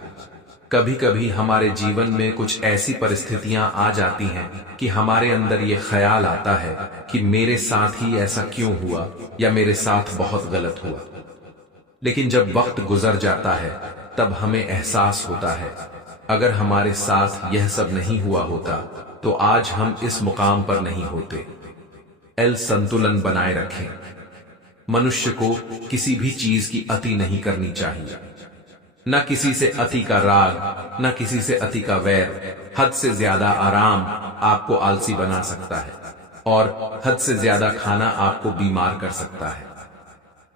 कभी कभी हमारे जीवन में कुछ ऐसी परिस्थितियां आ जाती हैं कि हमारे अंदर ये ख्याल आता है कि मेरे साथ ही ऐसा क्यों हुआ या मेरे साथ बहुत गलत हुआ। लेकिन जब वक्त गुजर जाता है तब हमें एहसास होता है अगर हमारे साथ यह सब नहीं हुआ होता तो आज हम इस मुकाम पर नहीं होते। संतुलन बनाए रखें। मनुष्य को किसी भी चीज की अति नहीं करनी चाहिए। न किसी से अति का राग, न किसी से अति का वैर। हद से ज्यादा आराम आपको आलसी बना सकता है और हद से ज्यादा खाना आपको बीमार कर सकता है।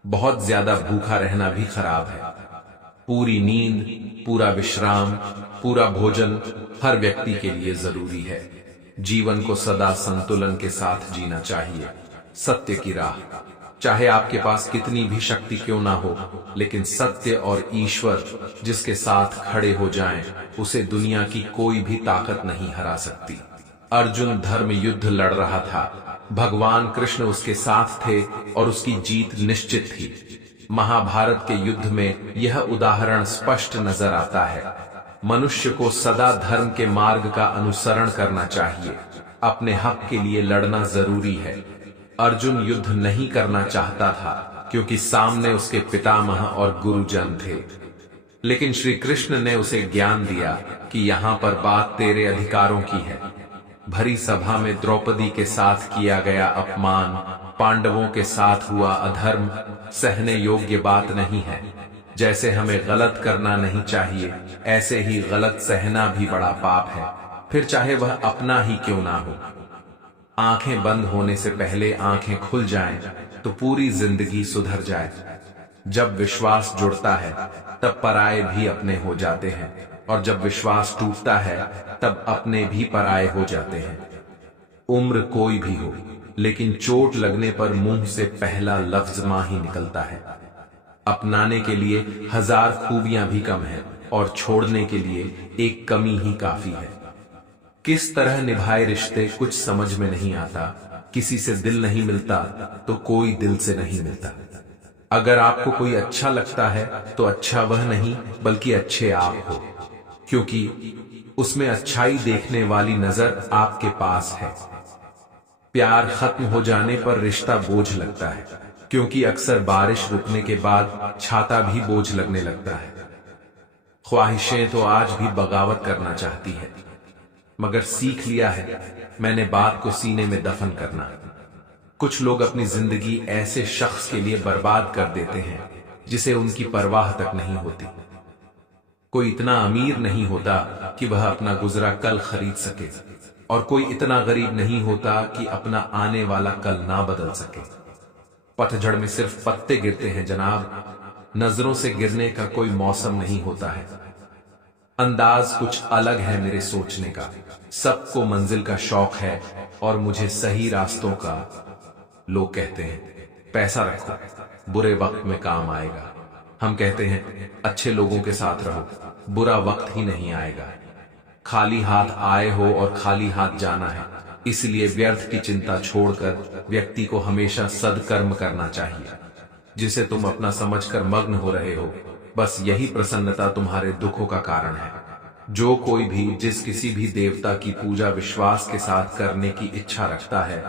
बहुत ज्यादा भूखा रहना भी खराब है। पूरी नींद, पूरा विश्राम, पूरा भोजन हर व्यक्ति के लिए जरूरी है। जीवन को सदा संतुलन के साथ जीना चाहिए। सत्य की राह। चाहे आपके पास कितनी भी शक्ति क्यों ना हो, लेकिन सत्य और ईश्वर जिसके साथ खड़े हो जाएं, उसे दुनिया की कोई भी ताकत नहीं हरा सकती। अर्जुन धर्म युद्ध लड़ रहा था। भगवान कृष्ण उसके साथ थे और उसकी जीत निश्चित थी। महाभारत के युद्ध में यह उदाहरण स्पष्ट नजर आता है। मनुष्य को सदा धर्म के मार्ग का अनुसरण करना चाहिए। अपने हक के लिए लड़ना जरूरी है। अर्जुन युद्ध नहीं करना चाहता था क्योंकि सामने उसके पितामह और गुरुजन थे, लेकिन श्री कृष्ण ने उसे ज्ञान दिया कि यहाँ पर बात तेरे अधिकारों की है। भरी सभा में द्रौपदी के साथ किया गया अपमान, पांडवों के साथ हुआ अधर्म सहने योग्य बात नहीं है। जैसे हमें गलत करना नहीं चाहिए, ऐसे ही गलत सहना भी बड़ा पाप है, फिर चाहे वह अपना ही क्यों ना हो। आंखें बंद होने से पहले आंखें खुल जाएं तो पूरी जिंदगी सुधर जाए। जब विश्वास जुड़ता है तब पराये भी अपने हो जाते हैं, और जब विश्वास टूटता है तब अपने भी पराये हो जाते हैं। उम्र कोई भी हो, लेकिन चोट लगने पर मुंह से पहला लफ्ज मां ही निकलता है। अपनाने के लिए 1000 खूबियां भी कम है और छोड़ने के लिए एक कमी ही काफी है। किस तरह निभाए रिश्ते कुछ समझ में नहीं आता। किसी से दिल नहीं मिलता तो कोई दिल से नहीं मिलता। अगर आपको कोई अच्छा लगता है तो अच्छा वह नहीं बल्कि अच्छे आप हो, क्योंकि उसमें अच्छाई देखने वाली नजर आपके पास है। प्यार खत्म हो जाने पर रिश्ता बोझ लगता है, क्योंकि अक्सर बारिश रुकने के बाद छाता भी बोझ लगने लगता है। ख्वाहिशें तो आज भी बगावत करना चाहती है, मगर सीख लिया है मैंने बात को सीने में दफन करना। कुछ लोग अपनी जिंदगी ऐसे शख्स के लिए बर्बाद कर देते हैं जिसे उनकी परवाह तक नहीं होती। कोई इतना अमीर नहीं होता कि वह अपना गुजरा कल खरीद सके, और कोई इतना गरीब नहीं होता कि अपना आने वाला कल ना बदल सके। पतझड़ में सिर्फ पत्ते गिरते हैं जनाब, नजरों से गिरने का कोई मौसम नहीं होता है। अंदाज कुछ अलग है मेरे सोचने का। सबको मंजिल का शौक है और मुझे सही रास्तों का। लोग कहते हैं पैसा रखो, बुरे वक्त में काम आएगा। हम कहते हैं अच्छे लोगों के साथ रहो, बुरा वक्त ही नहीं आएगा। खाली हाथ आए हो और खाली हाथ जाना है, इसलिए व्यर्थ की चिंता छोड़कर व्यक्ति को हमेशा सद्कर्म करना चाहिए। जिसे तुम अपना समझकर मग्न हो रहे हो, बस यही प्रसन्नता तुम्हारे दुखों का कारण है। जो कोई भी जिस किसी भी देवता की पूजा विश्वास के साथ करने की इच्छा रखता है,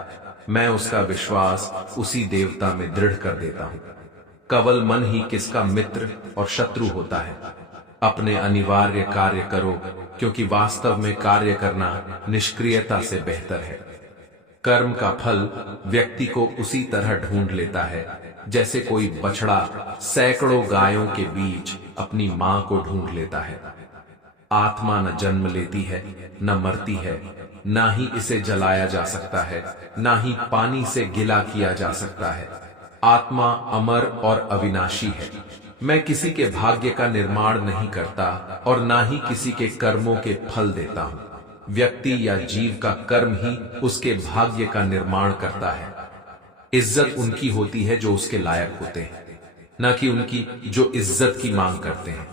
मैं उसका विश्वास उसी देवता में दृढ़ कर देता हूँ। केवल मन ही किसका मित्र और शत्रु होता है। अपने अनिवार्य कार्य करो, क्योंकि वास्तव में कार्य करना निष्क्रियता से बेहतर है। कर्म का फल व्यक्ति को उसी तरह ढूंढ लेता है जैसे कोई बछड़ा सैकड़ों गायों के बीच अपनी मां को ढूंढ लेता है। आत्मा न जन्म लेती है, न मरती है, ना ही इसे जलाया जा सकता है, ना ही पानी से गिला किया जा सकता है। आत्मा अमर और अविनाशी है। मैं किसी के भाग्य का निर्माण नहीं करता और ना ही किसी के कर्मों के फल देता हूं। व्यक्ति या जीव का कर्म ही उसके भाग्य का निर्माण करता है। इज्जत उनकी होती है जो उसके लायक होते हैं, न कि उनकी जो इज्जत की मांग करते हैं।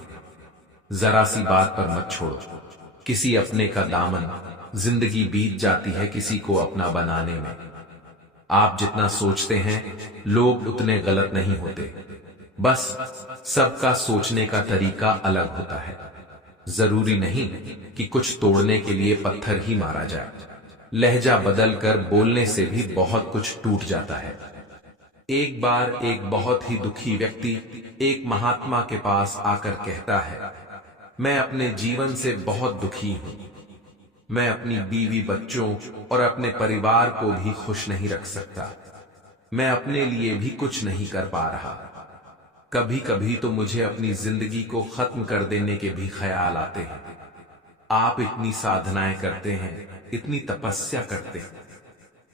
जरा सी बात पर मत छोड़ो किसी अपने का दामन। जिंदगी बीत जाती है किसी को अपना बनाने में। आप जितना सोचते हैं लोग उतने गलत नहीं होते, बस सबका सोचने का तरीका अलग होता है। जरूरी नहीं कि कुछ तोड़ने के लिए पत्थर ही मारा जाए। लहजा बदल कर बोलने से भी बहुत कुछ टूट जाता है। एक बार एक बहुत ही दुखी व्यक्ति एक महात्मा के पास आकर कहता है, मैं अपने जीवन से बहुत दुखी हूं। मैं अपनी बीवी, बच्चों और अपने परिवार को भी खुश नहीं रख सकता। मैं अपने लिए भी कुछ नहीं कर पा रहा। कभी कभी तो मुझे अपनी जिंदगी को खत्म कर देने के भी ख्याल आते हैं। आप इतनी साधनाएं करते हैं, इतनी तपस्या करते हैं,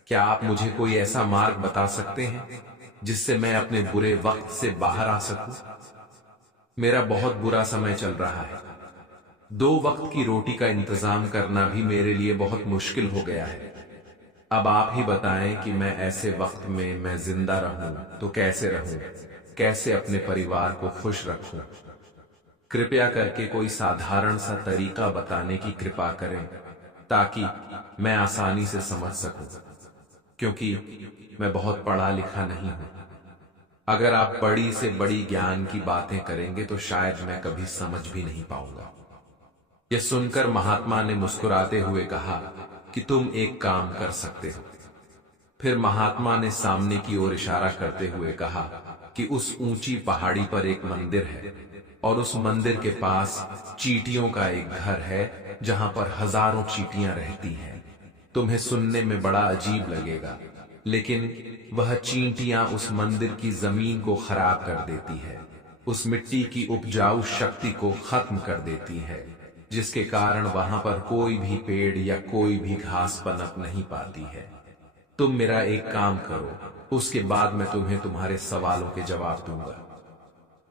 क्या आप मुझे कोई ऐसा मार्ग बता सकते हैं जिससे मैं अपने बुरे वक्त से बाहर आ सकूं? मेरा बहुत बुरा समय चल रहा है। 2 वक्त की रोटी का इंतजाम करना भी मेरे लिए बहुत मुश्किल हो गया है। अब आप ही बताएं कि मैं ऐसे वक्त में मैं जिंदा रहूं तो कैसे रहूं, कैसे अपने परिवार को खुश रखूं? कृपया करके कोई साधारण सा तरीका बताने की कृपा करें ताकि मैं आसानी से समझ सकूं, क्योंकि मैं बहुत पढ़ा लिखा नहीं हूं। अगर आप बड़ी से बड़ी ज्ञान की बातें करेंगे तो शायद मैं कभी समझ भी नहीं पाऊंगा। यह सुनकर महात्मा ने मुस्कुराते हुए कहा कि तुम एक काम कर सकते हो। फिर महात्मा ने सामने की ओर इशारा करते हुए कहा कि उस ऊंची पहाड़ी पर एक मंदिर है और उस मंदिर के पास चींटियों का एक घर है जहां पर हजारों चींटियां रहती हैं। तुम्हें सुनने में बड़ा अजीब लगेगा, लेकिन वह चींटियां उस मंदिर की जमीन को खराब कर देती है, उस मिट्टी की उपजाऊ शक्ति को खत्म कर देती है, जिसके कारण वहां पर कोई भी पेड़ या कोई भी घास पनप नहीं पाती है। तुम मेरा एक काम करो, उसके बाद मैं तुम्हें तुम्हारे सवालों के जवाब दूंगा।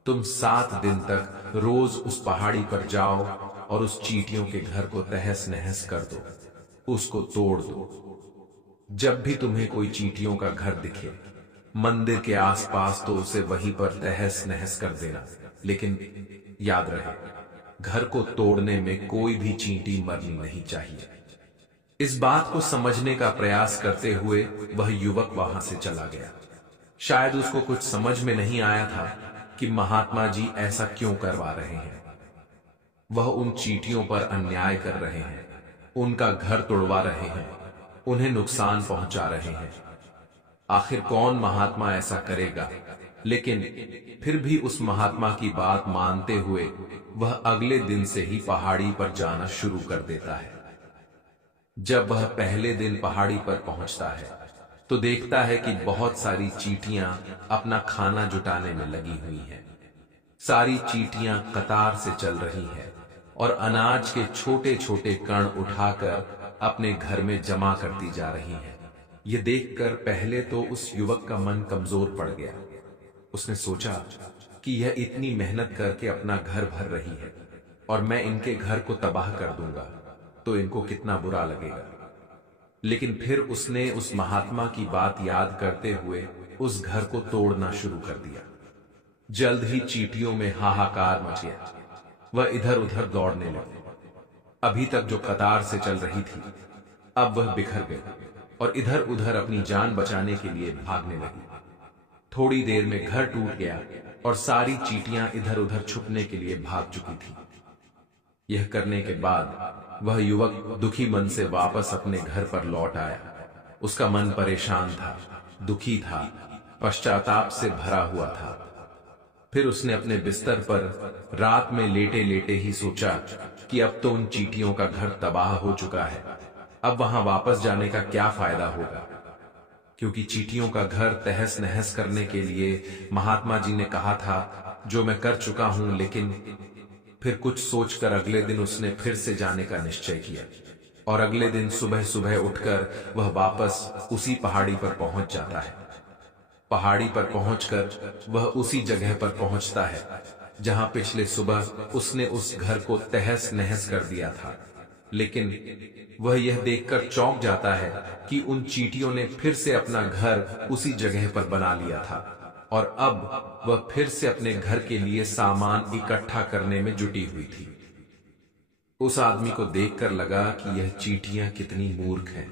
तुम 7 दिन तक रोज उस पहाड़ी पर जाओ और उस चींटियों के घर को तहस नहस कर दो, उसको तोड़ दो। जब भी तुम्हें कोई चींटियों का घर दिखे मंदिर के आसपास तो उसे वहीं पर तहस नहस कर देना, लेकिन याद रहे, घर को तोड़ने में कोई भी चींटी मरनी नहीं चाहिए। इस बात को समझने का प्रयास करते हुए वह युवक वहां से चला गया। शायद उसको कुछ समझ में नहीं आया था कि महात्मा जी ऐसा क्यों करवा रहे हैं। वह उन चींटियों पर अन्याय कर रहे हैं, उनका घर तोड़वा रहे हैं, उन्हें नुकसान पहुंचा रहे हैं। आखिर कौन महात्मा ऐसा करेगा? लेकिन फिर भी उस महात्मा की बात मानते हुए वह अगले दिन से ही पहाड़ी पर जाना शुरू कर देता है। जब वह पहले दिन पहाड़ी पर पहुंचता है तो देखता है कि बहुत सारी चींटियां अपना खाना जुटाने में लगी हुई हैं। सारी चींटियां कतार से चल रही हैं और अनाज के छोटे छोटे कण उठाकर अपने घर में जमा करती जा रही हैं। यह देखकर पहले तो उस युवक का मन कमजोर पड़ गया। उसने सोचा कि यह इतनी मेहनत करके अपना घर भर रही है और मैं इनके घर को तबाह कर दूंगा तो इनको कितना बुरा लगेगा। लेकिन फिर उसने उस महात्मा की बात याद करते हुए उस घर को तोड़ना शुरू कर दिया। जल्द ही चींटियों में हाहाकार मच गया। वह इधर उधर दौड़ने लगी। अभी तक जो कतार से चल रही थी अब वह बिखर गई और इधर उधर अपनी जान बचाने के लिए भागने लगी। थोड़ी देर में घर टूट गया और सारी चींटियां इधर उधर छुपने के लिए भाग चुकी थी। यह करने के बाद वह युवक दुखी मन से वापस अपने घर पर लौट आया। उसका मन परेशान था, दुखी था, पश्चाताप से भरा हुआ था। फिर उसने अपने बिस्तर पर रात में लेटे लेटे ही सोचा कि अब तो उन चींटियों का घर तबाह हो चुका है, अब वहां वापस जाने का क्या फायदा होगा, क्योंकि चींटियों का घर तहस नहस करने के लिए महात्मा जी ने कहा था, जो मैं कर चुका हूं। लेकिन फिर कुछ सोचकर अगले दिन उसने फिर से जाने का निश्चय किया और अगले दिन सुबह सुबह उठकर वह वापस उसी पहाड़ी पर पहुंच जाता है। पहाड़ी पर पहुंचकर वह उसी जगह पर पहुंचता है जहां पिछले सुबह उसने उस घर को तहस नहस कर दिया था। लेकिन वह यह देखकर चौंक जाता है कि उन चींटियों ने फिर से अपना घर उसी जगह पर बना लिया था और अब वह फिर से अपने घर के लिए सामान इकट्ठा करने में जुटी हुई थी। उस आदमी को देखकर लगा कि यह चींटियां कितनी मूर्ख हैं।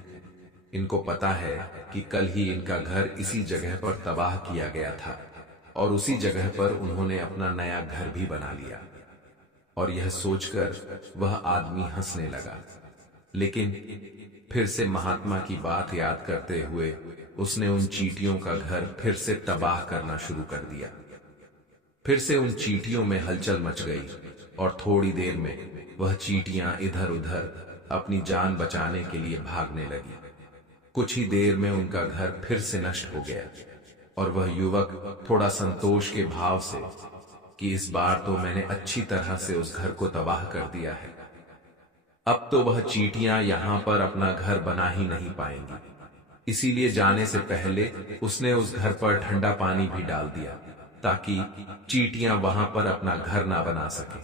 इनको पता है कि कल ही इनका घर इसी जगह पर तबाह किया गया था और उसी जगह पर उन्होंने अपना नया घर भी बना लिया। और यह सोचकर वह आदमी हंसने लगा। लेकिन फिर से महात्मा की बात याद करते हुए उसने उन चींटियों का घर फिर से तबाह करना शुरू कर दिया। फिर से उन चींटियों में हलचल मच गई और थोड़ी देर में वह चींटियां इधर उधर अपनी जान बचाने के लिए भागने लगी। कुछ ही देर में उनका घर फिर से नष्ट हो गया और वह युवक थोड़ा संतोष के भाव से कि इस बार तो मैंने अच्छी तरह से उस घर को तबाह कर दिया है, अब तो वह चींटियां यहां पर अपना घर बना ही नहीं पाएंगी। इसीलिए जाने से पहले उसने उस घर पर ठंडा पानी भी डाल दिया ताकि चींटियां वहां पर अपना घर ना बना सके।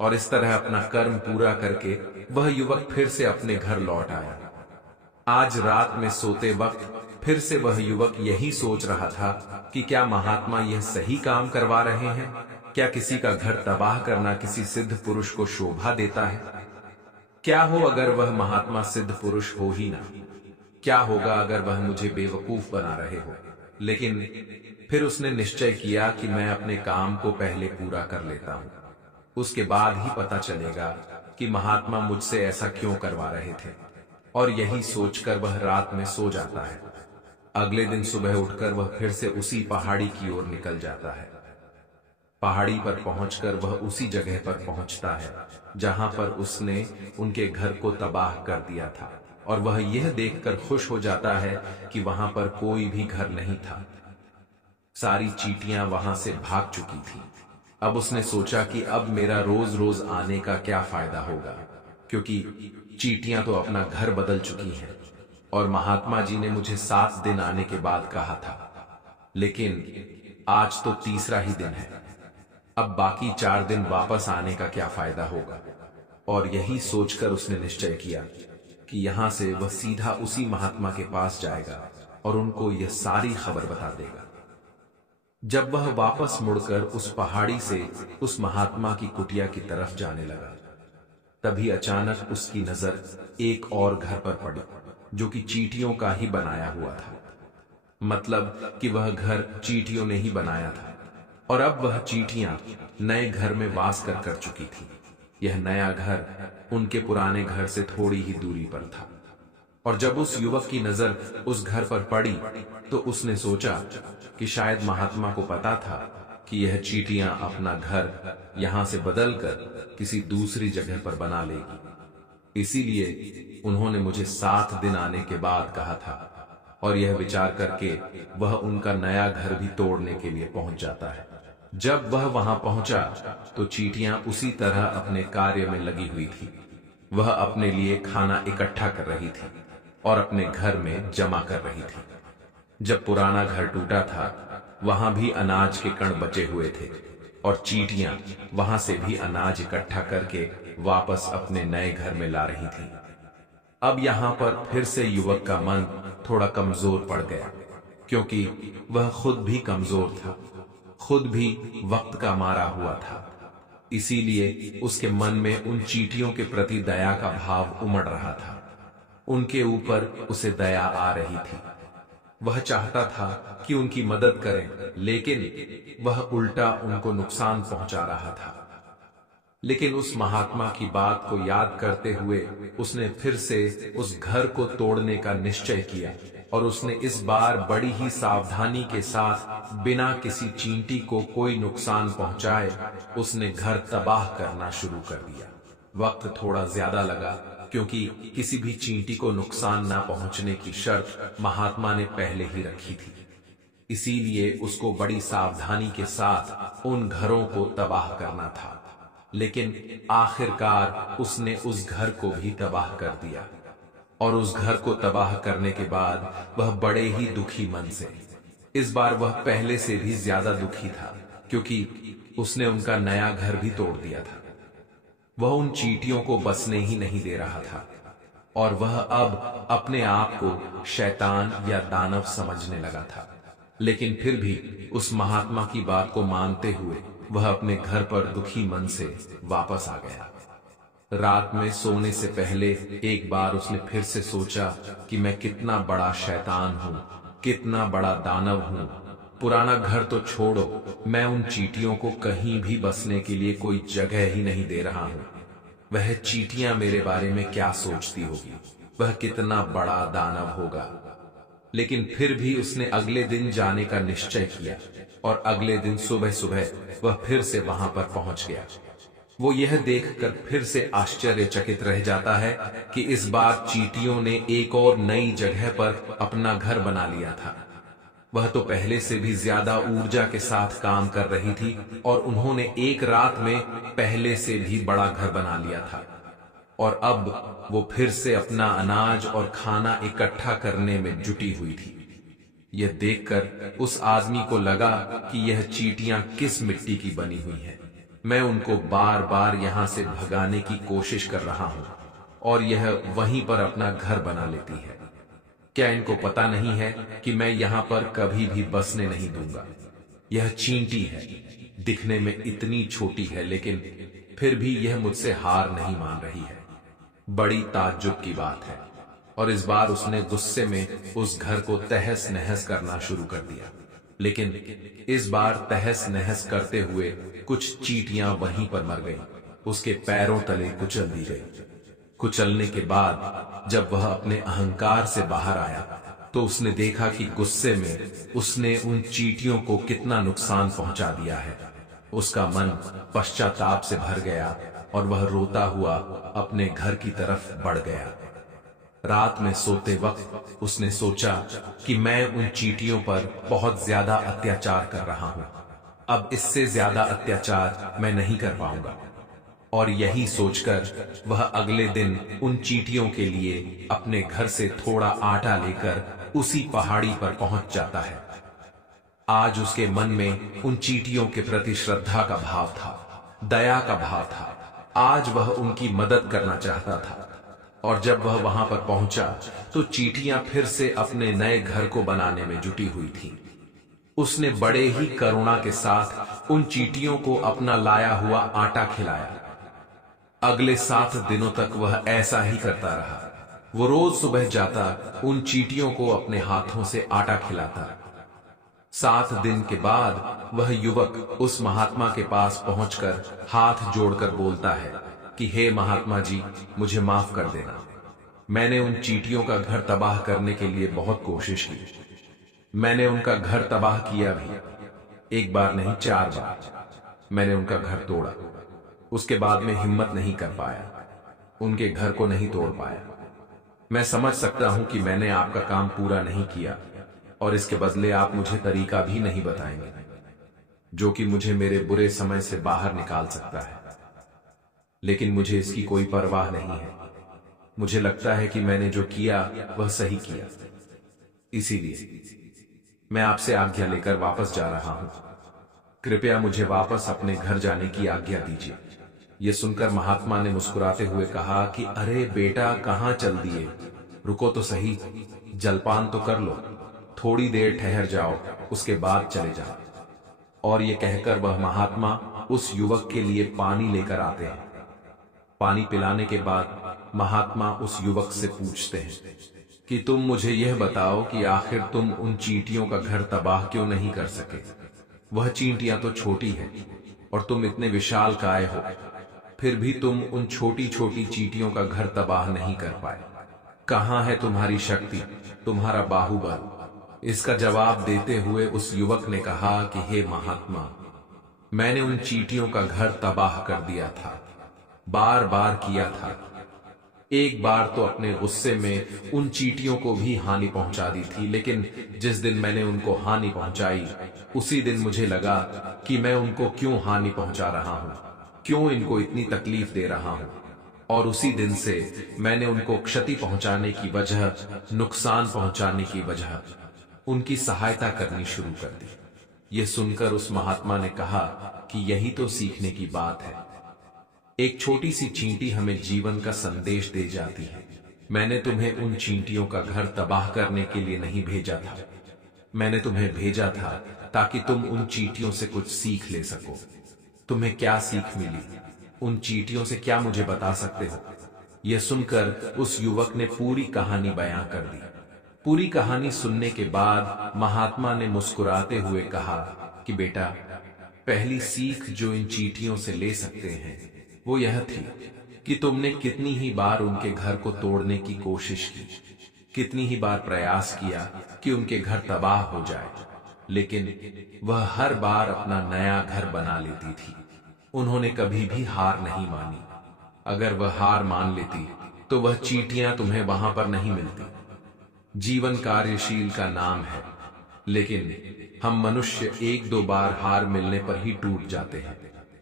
और इस तरह अपना कर्म पूरा करके वह युवक फिर से अपने घर लौट आया। आज रात में सोते वक्त फिर से वह युवक यही सोच रहा था कि क्या महात्मा यह सही काम करवा रहे हैं? क्या किसी का घर तबाह करना किसी सिद्ध पुरुष को शोभा देता है? क्या हो अगर वह महात्मा सिद्ध पुरुष हो ही ना? क्या होगा अगर वह मुझे बेवकूफ बना रहे हो? लेकिन फिर उसने निश्चय किया कि मैं अपने काम को पहले पूरा कर लेता हूं, उसके बाद ही पता चलेगा कि महात्मा मुझसे ऐसा क्यों करवा रहे थे। और यही सोचकर वह रात में सो जाता है। अगले दिन सुबह उठकर वह फिर से उसी पहाड़ी की ओर निकल जाता है। पहाड़ी पर पहुंचकर वह उसी जगह पर पहुंचता है जहां पर उसने उनके घर को तबाह कर दिया था, और वह यह देखकर खुश हो जाता है कि वहां पर कोई भी घर नहीं था। सारी चींटियां वहां से भाग चुकी थी। अब उसने सोचा कि अब मेरा रोज रोज आने का क्या फायदा होगा, क्योंकि चींटियां तो अपना घर बदल चुकी हैं और महात्मा जी ने मुझे 7 दिन आने के बाद कहा था, लेकिन आज तो तीसरा ही दिन है। अब बाकी 4 दिन वापस आने का क्या फायदा होगा। और यही सोचकर उसने निश्चय किया कि यहां से वह सीधा उसी महात्मा के पास जाएगा और उनको यह सारी खबर बता देगा। जब वह वापस मुड़कर उस पहाड़ी से उस महात्मा की कुटिया की तरफ जाने लगा, तभी अचानक उसकी नजर एक और घर पर पड़ी जो कि चींटियों का ही बनाया हुआ था। मतलब कि वह घर चींटियों ने ही बनाया था और अब वह चींटियां नए घर में वास कर चुकी थी। यह नया घर उनके पुराने घर से थोड़ी ही दूरी पर था। और जब उस युवक की नजर उस घर पर पड़ी तो उसने सोचा कि शायद महात्मा को पता था कि यह चींटियां अपना घर यहां से बदलकर किसी दूसरी जगह पर बना लेगी, इसीलिए उन्होंने मुझे 7 दिन आने के बाद कहा था। और यह विचार करके वह उनका नया घर भी तोड़ने के लिए पहुंच जाता है। जब वह वहां पहुंचा तो चींटियां उसी तरह अपने कार्य में लगी हुई थी। वह अपने लिए खाना इकट्ठा कर रही थी और अपने घर में जमा कर रही थी। जब पुराना घर टूटा था वहां भी अनाज के कण बचे हुए थे और चींटियां वहां से भी अनाज इकट्ठा करके वापस अपने नए घर में ला रही थी। अब यहां पर फिर से युवक का मन थोड़ा कमजोर पड़ गया, क्योंकि वह खुद भी कमजोर था, खुद भी वक्त का मारा हुआ था। इसीलिए उसके मन में उन चींटियों के प्रति दया का भाव उमड़ रहा था। उनके ऊपर उसे दया आ रही थी। वह चाहता था कि उनकी मदद करें, लेकिन वह उल्टा उनको नुकसान पहुंचा रहा था। लेकिन उस महात्मा की बात को याद करते हुए उसने फिर से उस घर को तोड़ने का निश्चय किया और उसने इस बार बड़ी ही सावधानी के साथ बिना किसी चींटी को कोई नुकसान पहुंचाए उसने घर तबाह करना शुरू कर दिया। वक्त थोड़ा ज्यादा लगा, क्योंकि किसी भी चींटी को नुकसान ना पहुंचने की शर्त महात्मा ने पहले ही रखी थी। इसीलिए उसको बड़ी सावधानी के साथ उन घरों को तबाह करना था। लेकिन आखिरकार उसने उस घर को भी तबाह कर दिया और उस घर को तबाह करने के बाद वह बड़े ही दुखी मन से, इस बार वह पहले से भी ज्यादा दुखी था, क्योंकि उसने उनका नया घर भी तोड़ दिया था। वह उन चींटियों को बसने ही नहीं दे रहा था और वह अब अपने आप को शैतान या दानव समझने लगा था। लेकिन फिर भी उस महात्मा की बात को मानते हुए वह अपने घर पर दुखी मन से वापस आ गया। रात में सोने से पहले एक बार उसने फिर से सोचा कि मैं कितना बड़ा शैतान हूं, कितना बड़ा दानव हूं, पुराना घर तो छोड़ो, मैं उन चींटियों को कहीं भी बसने के लिए कोई जगह ही नहीं दे रहा हूं। वह चींटियां मेरे बारे में क्या सोचती होगी, वह कितना बड़ा दानव होगा। लेकिन फिर भी उसने अगले दिन जाने का निश्चय किया और अगले दिन सुबह सुबह वह फिर से वहां पर पहुंच गया। वो यह देखकर फिर से आश्चर्यचकित रह जाता है कि इस बार चींटियों ने एक और नई जगह पर अपना घर बना लिया था। वह तो पहले से भी ज्यादा ऊर्जा के साथ काम कर रही थी और उन्होंने एक रात में पहले से भी बड़ा घर बना लिया था। और अब वो फिर से अपना अनाज और खाना इकट्ठा करने में जुटी हुई थी। यह देखकर उस आदमी को लगा कि यह चींटियां किस मिट्टी की बनी हुई हैं। मैं उनको बार बार यहां से भगाने की कोशिश कर रहा हूं और यह वहीं पर अपना घर बना लेती है। क्या इनको पता नहीं है कि मैं यहां पर कभी भी बसने नहीं दूंगा? यह चींटी है, दिखने में इतनी छोटी है, लेकिन फिर भी यह मुझसे हार नहीं मान रही है। बड़ी ताज्जुब की बात है। और इस बार उसने गुस्से में उस घर को तहस नहस करना शुरू कर दिया। लेकिन इस बार तहस नहस करते हुए कुछ चींटियां वहीं पर मर गईं। उसके पैरों तले कुचल दी गई। कुचलने के बाद जब वह अपने अहंकार से बाहर आया तो उसने देखा कि गुस्से में उसने उन चींटियों को कितना नुकसान पहुंचा दिया है। उसका मन पश्चाताप से भर गया और वह रोता हुआ अपने घर की तरफ बढ़ गया। रात में सोते वक्त उसने सोचा कि मैं उन चींटियों पर बहुत ज्यादा अत्याचार कर रहा हूं। अब इससे ज्यादा अत्याचार मैं नहीं कर पाऊंगा। और यही सोचकर वह अगले दिन उन चींटियों के लिए अपने घर से थोड़ा आटा लेकर उसी पहाड़ी पर पहुंच जाता है। आज उसके मन में उन चींटियों के प्रति श्रद्धा का भाव था, दया का भाव था। आज वह उनकी मदद करना चाहता था। और जब वह वहां पर पहुंचा तो चींटियां फिर से अपने नए घर को बनाने में जुटी हुई थीं। उसने बड़े ही करुणा के साथ उन चींटियों को अपना लाया हुआ आटा खिलाया। अगले 7 दिनों तक वह ऐसा ही करता रहा। वो रोज सुबह जाता, उन चींटियों को अपने हाथों से आटा खिलाता। 7 दिन के बाद वह युवक उस महात्मा के पास पहुंचकर हाथ जोड़कर बोलता है कि हे महात्मा जी, मुझे माफ कर देना। मैंने उन चींटियों का घर तबाह करने के लिए बहुत कोशिश की। मैंने उनका घर तबाह किया भी, एक बार नहीं 4 बार। मैंने उनका घर तोड़ा। उसके बाद में हिम्मत नहीं कर पाया, उनके घर को नहीं तोड़ पाया। मैं समझ सकता हूं कि मैंने आपका काम पूरा नहीं किया और इसके बदले आप मुझे तरीका भी नहीं बताएंगे जो कि मुझे मेरे बुरे समय से बाहर निकाल सकता है। लेकिन मुझे इसकी कोई परवाह नहीं है। मुझे लगता है कि मैंने जो किया वह सही किया। इसीलिए मैं आपसे आज्ञा लेकर वापस जा रहा हूं। कृपया मुझे वापस अपने घर जाने की आज्ञा दीजिए। यह सुनकर महात्मा ने मुस्कुराते हुए कहा कि अरे बेटा, कहां चल दिए? रुको तो सही, जलपान तो कर लो। थोड़ी देर ठहर जाओ, उसके बाद चले जाओ। और ये कहकर वह महात्मा उस युवक के लिए पानी लेकर आते हैं। पानी पिलाने के बाद महात्मा उस युवक से पूछते हैं कि तुम मुझे यह बताओ कि आखिर तुम उन चींटियों का घर तबाह क्यों नहीं कर सके? वह चींटियां तो छोटी है और तुम इतने विशालकाय हो, फिर भी तुम उन छोटी छोटी चींटियों का घर तबाह नहीं कर पाए। कहां है तुम्हारी शक्ति, तुम्हारा बाहुबल? इसका जवाब देते हुए उस युवक ने कहा कि हे महात्मा, मैंने उन चींटियों का घर तबाह कर दिया था, बार बार किया था। एक बार तो अपने गुस्से में उन चींटियों को भी हानि पहुंचा दी थी, लेकिन जिस दिन मैंने उनको हानि पहुंचाई उसी दिन मुझे लगा कि मैं उनको क्यों हानि पहुंचा रहा हूं, क्यों इनको इतनी तकलीफ दे रहा हूं। और उसी दिन से मैंने उनको क्षति पहुंचाने की वजह, नुकसान पहुंचाने की वजह उनकी सहायता करनी शुरू कर दी। यह सुनकर उस महात्मा ने कहा कि यही तो सीखने की बात है। एक छोटी सी चींटी हमें जीवन का संदेश दे जाती है। मैंने तुम्हें उन चींटियों का घर तबाह करने के लिए नहीं भेजा था। मैंने तुम्हें भेजा था ताकि तुम उन चींटियों से कुछ सीख ले सको। तुम्हें क्या सीख मिली? उन चींटियों से क्या मुझे बता सकते हो? यह सुनकर उस युवक ने पूरी कहानी बयां कर दी। पूरी कहानी सुनने के बाद महात्मा ने मुस्कुराते हुए कहा कि बेटा, पहली सीख जो इन चींटियों से ले सकते हैं वो यह थी कि तुमने कितनी ही बार उनके घर को तोड़ने की कोशिश की, कितनी ही बार प्रयास किया कि उनके घर तबाह हो जाए, लेकिन वह हर बार अपना नया घर बना लेती थी। उन्होंने कभी भी हार नहीं मानी। अगर वह हार मान लेती तो वह चींटियां तुम्हें वहां पर नहीं मिलती। जीवन कार्यशील का नाम है, लेकिन हम मनुष्य एक दो बार हार मिलने पर ही टूट जाते हैं,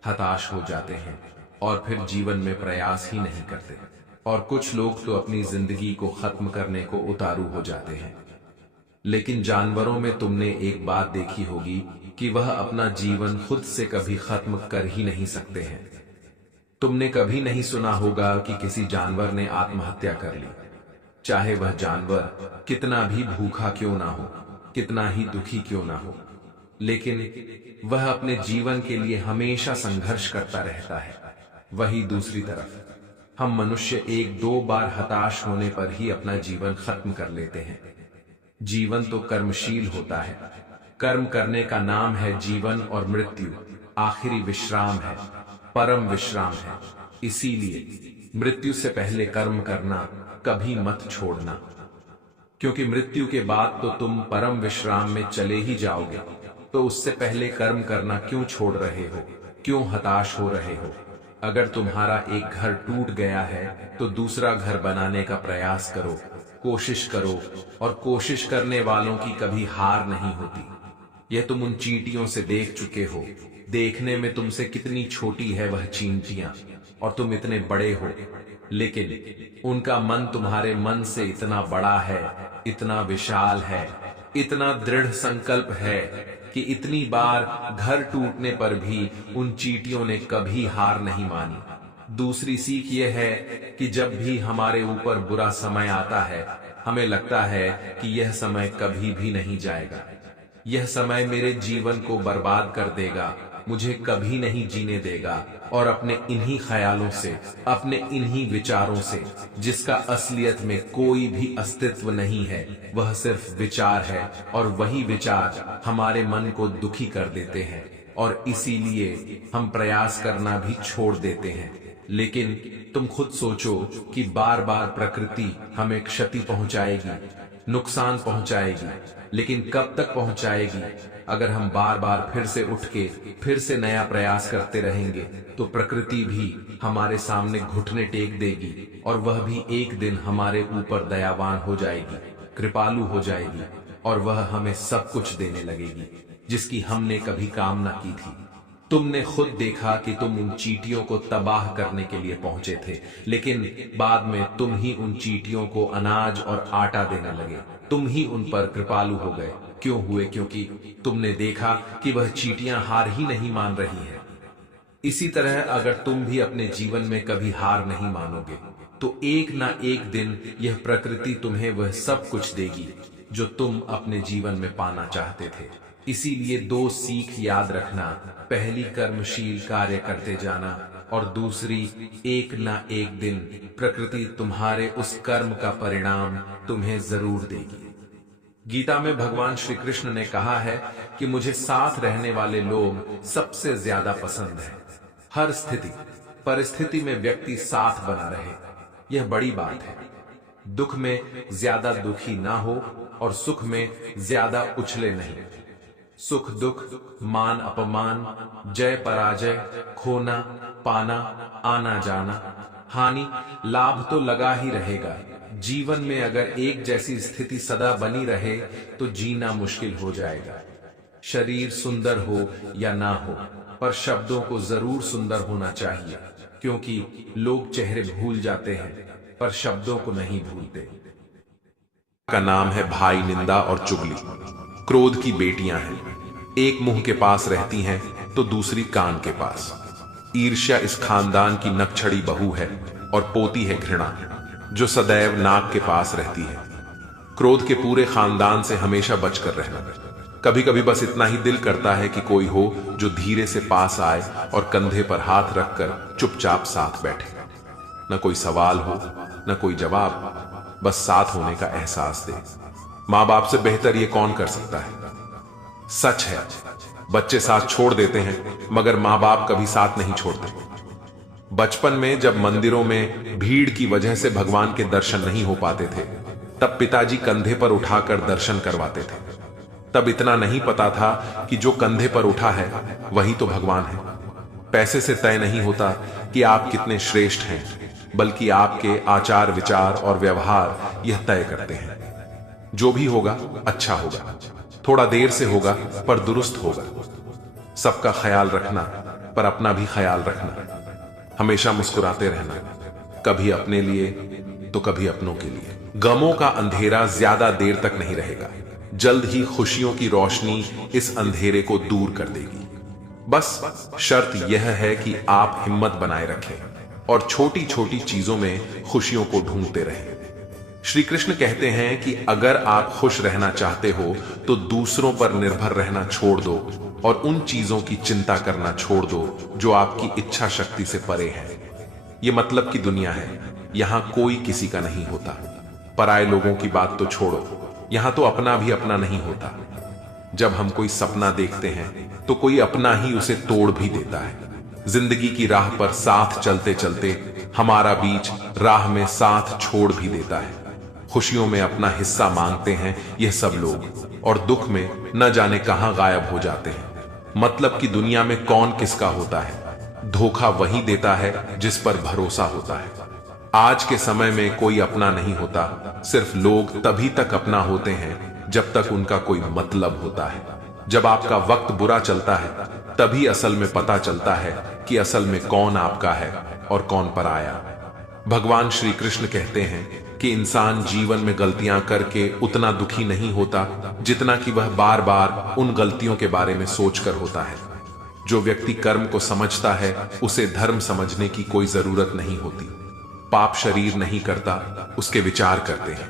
हताश हो जाते हैं और फिर जीवन में प्रयास ही नहीं करते। और कुछ लोग तो अपनी जिंदगी को खत्म करने को उतारू हो जाते हैं। लेकिन जानवरों में तुमने एक बात देखी होगी कि वह अपना जीवन खुद से कभी खत्म कर ही नहीं सकते हैं। तुमने कभी नहीं सुना होगा कि किसी जानवर ने आत्महत्या कर ली, चाहे वह जानवर कितना भी भूखा क्यों ना हो, कितना ही दुखी क्यों ना हो, लेकिन वह अपने जीवन के लिए हमेशा संघर्ष करता रहता है। वही दूसरी तरफ हम मनुष्य एक दो बार हताश होने पर ही अपना जीवन खत्म कर लेते हैं। जीवन तो कर्मशील होता है। कर्म करने का नाम है जीवन, और मृत्यु आखिरी विश्राम है, परम विश्राम है। इसीलिए मृत्यु से पहले कर्म करना कभी मत छोड़ना, क्योंकि मृत्यु के बाद तो तुम परम विश्राम में चले ही जाओगे। तो उससे पहले कर्म करना क्यों छोड़ रहे हो, क्यों हताश हो रहे हो? अगर तुम्हारा एक घर टूट गया है तो दूसरा घर बनाने का प्रयास करो, कोशिश करो, और कोशिश करने वालों की कभी हार नहीं होती। यह तुम उन चींटियों से देख चुके हो। देखने में तुमसे कितनी छोटी है वह चींटियां, और तुम इतने बड़े हो, लेकिन उनका मन तुम्हारे मन से इतना बड़ा है, इतना विशाल है, इतना दृढ़ संकल्प है कि इतनी बार घर टूटने पर भी उन चींटियों ने कभी हार नहीं मानी। दूसरी सीख यह है कि जब भी हमारे ऊपर बुरा समय आता है, हमें लगता है कि यह समय कभी भी नहीं जाएगा, यह समय मेरे जीवन को बर्बाद कर देगा, मुझे कभी नहीं जीने देगा, और अपने इन्हीं ख्यालों से, अपने इन्हीं विचारों से, जिसका असलियत में कोई भी अस्तित्व नहीं है, वह सिर्फ विचार है, और वही विचार हमारे मन को दुखी कर देते हैं, और इसीलिए हम प्रयास करना भी छोड़ देते हैं। लेकिन तुम खुद सोचो कि बार बार प्रकृति हमें क्षति पहुंचाएगी, नुकसान पहुंचाएगी, लेकिन कब तक पहुंचाएगी? अगर हम बार बार फिर से उठ के फिर से नया प्रयास करते रहेंगे तो प्रकृति भी हमारे सामने घुटने टेक देगी, और वह भी एक दिन हमारे ऊपर दयावान हो जाएगी, कृपालु हो जाएगी, और वह हमें सब कुछ देने लगेगी जिसकी हमने कभी कामना की थी। तुमने खुद देखा कि तुम उन चींटियों को तबाह करने के लिए पहुंचे थे, लेकिन बाद में तुम ही उन चींटियों को अनाज और आटा देने लगे। तुम ही उन पर कृपालु हो गए। क्यों हुए? क्योंकि तुमने देखा कि वह चींटियां हार ही नहीं मान रही हैं। इसी तरह अगर तुम भी अपने जीवन में कभी हार नहीं मानोगे तो एक ना एक दिन यह प्रकृति तुम्हें वह सब कुछ देगी जो तुम अपने जीवन में पाना चाहते थे। इसीलिए दो सीख याद रखना, पहली कर्मशील कार्य करते जाना, और दूसरी एक ना एक दिन प्रकृति तुम्हारे उस कर्म का परिणाम तुम्हें जरूर देगी। गीता में भगवान श्री कृष्ण ने कहा है कि मुझे साथ रहने वाले लोग सबसे ज्यादा पसंद है। हर स्थिति परिस्थिति में व्यक्ति साथ बना रहे, यह बड़ी बात है। दुख में ज्यादा दुखी ना हो और सुख में ज्यादा उछले नहीं। सुख दुख, मान अपमान, जय पराजय, खोना पाना, आना जाना, हानि लाभ तो लगा ही रहेगा। जीवन में अगर एक जैसी स्थिति सदा बनी रहे तो जीना मुश्किल हो जाएगा। शरीर सुंदर हो या ना हो, पर शब्दों को जरूर सुंदर होना चाहिए, क्योंकि लोग चेहरे भूल जाते हैं पर शब्दों को नहीं भूलते। का नाम है भाई निंदा और चुगली। क्रोध की बेटियां हैं, एक मुंह के पास रहती हैं तो दूसरी कान के पास। ईर्ष्या इस खानदान की नकछड़ी बहू है और पोती है घृणा, जो सदैव नाक के पास रहती है। क्रोध के पूरे खानदान से हमेशा बचकर रहना। कभी कभी बस इतना ही दिल करता है कि कोई हो जो धीरे से पास आए और कंधे पर हाथ रखकर चुपचाप साथ बैठे। न कोई सवाल हो, न कोई जवाब, बस साथ होने का एहसास दे। माँ बाप से बेहतर ये कौन कर सकता है। सच है, बच्चे साथ छोड़ देते हैं मगर माँ बाप कभी साथ नहीं छोड़ते। बचपन में जब मंदिरों में भीड़ की वजह से भगवान के दर्शन नहीं हो पाते थे, तब पिताजी कंधे पर उठाकर दर्शन करवाते थे। तब इतना नहीं पता था कि जो कंधे पर उठा है वही तो भगवान है। पैसे से तय नहीं होता कि आप कितने श्रेष्ठ हैं, बल्कि आपके आचार विचार और व्यवहार यह तय करते हैं। जो भी होगा अच्छा होगा, थोड़ा देर से होगा पर दुरुस्त होगा। सबका ख्याल रखना पर अपना भी ख्याल रखना। हमेशा मुस्कुराते रहना, कभी अपने लिए तो कभी अपनों के लिए। गमों का अंधेरा ज्यादा देर तक नहीं रहेगा, जल्द ही खुशियों की रोशनी इस अंधेरे को दूर कर देगी। बस शर्त यह है कि आप हिम्मत बनाए रखें और छोटी छोटी चीजों में खुशियों को ढूंढते रहें। श्री कृष्ण कहते हैं कि अगर आप खुश रहना चाहते हो तो दूसरों पर निर्भर रहना छोड़ दो और उन चीजों की चिंता करना छोड़ दो जो आपकी इच्छा शक्ति से परे है। ये मतलब की दुनिया है, यहां कोई किसी का नहीं होता। पराये लोगों की बात तो छोड़ो, यहां तो अपना भी अपना नहीं होता। जब हम कोई सपना देखते हैं तो कोई अपना ही उसे तोड़ भी देता है। जिंदगी की राह पर साथ चलते चलते हमारा बीच राह में साथ छोड़ भी देता है। खुशियों में अपना हिस्सा मांगते हैं यह सब लोग, और दुख में न जाने कहां गायब हो जाते हैं। मतलब कि दुनिया में कौन किसका होता है, धोखा वही देता है जिस पर भरोसा होता है। आज के समय में कोई अपना नहीं होता, सिर्फ लोग तभी तक अपना होते हैं जब तक उनका कोई मतलब होता है। जब आपका वक्त बुरा चलता है तभी असल में पता चलता है कि असल में कौन आपका है और कौन पराया। भगवान श्री कृष्ण कहते हैं कि इंसान जीवन में गलतियां करके उतना दुखी नहीं होता जितना कि वह बार बार उन गलतियों के बारे में सोचकर होता है। जो व्यक्ति कर्म को समझता है उसे धर्म समझने की कोई जरूरत नहीं होती। पाप शरीर नहीं करता, उसके विचार करते हैं।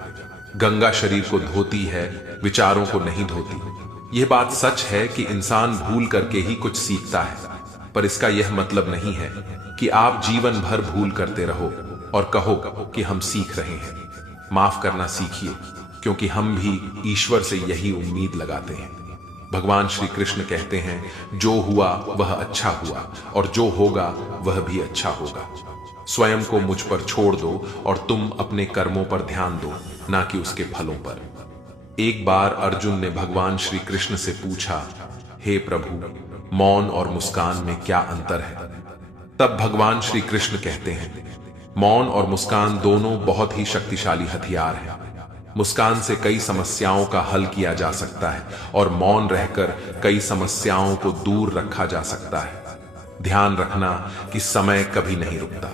गंगा शरीर को धोती है, विचारों को नहीं धोती। यह बात सच है कि इंसान भूल करके ही कुछ सीखता है, पर इसका यह मतलब नहीं है कि आप जीवन भर भूल करते रहो और कहो कि हम सीख रहे हैं। माफ करना सीखिए, क्योंकि हम भी ईश्वर से यही उम्मीद लगाते हैं। भगवान श्री कृष्ण कहते हैं जो हुआ वह अच्छा हुआ और जो होगा वह भी अच्छा होगा। स्वयं को मुझ पर छोड़ दो और तुम अपने कर्मों पर ध्यान दो, ना कि उसके फलों पर। एक बार अर्जुन ने भगवान श्री कृष्ण से पूछा, हे प्रभु, मौन और मुस्कान में क्या अंतर है? तब भगवान श्री कृष्ण कहते हैं, मौन और मुस्कान दोनों बहुत ही शक्तिशाली हथियार हैं। मुस्कान से कई समस्याओं का हल किया जा सकता है और मौन रहकर कई समस्याओं को दूर रखा जा सकता है। ध्यान रखना कि समय कभी नहीं रुकता।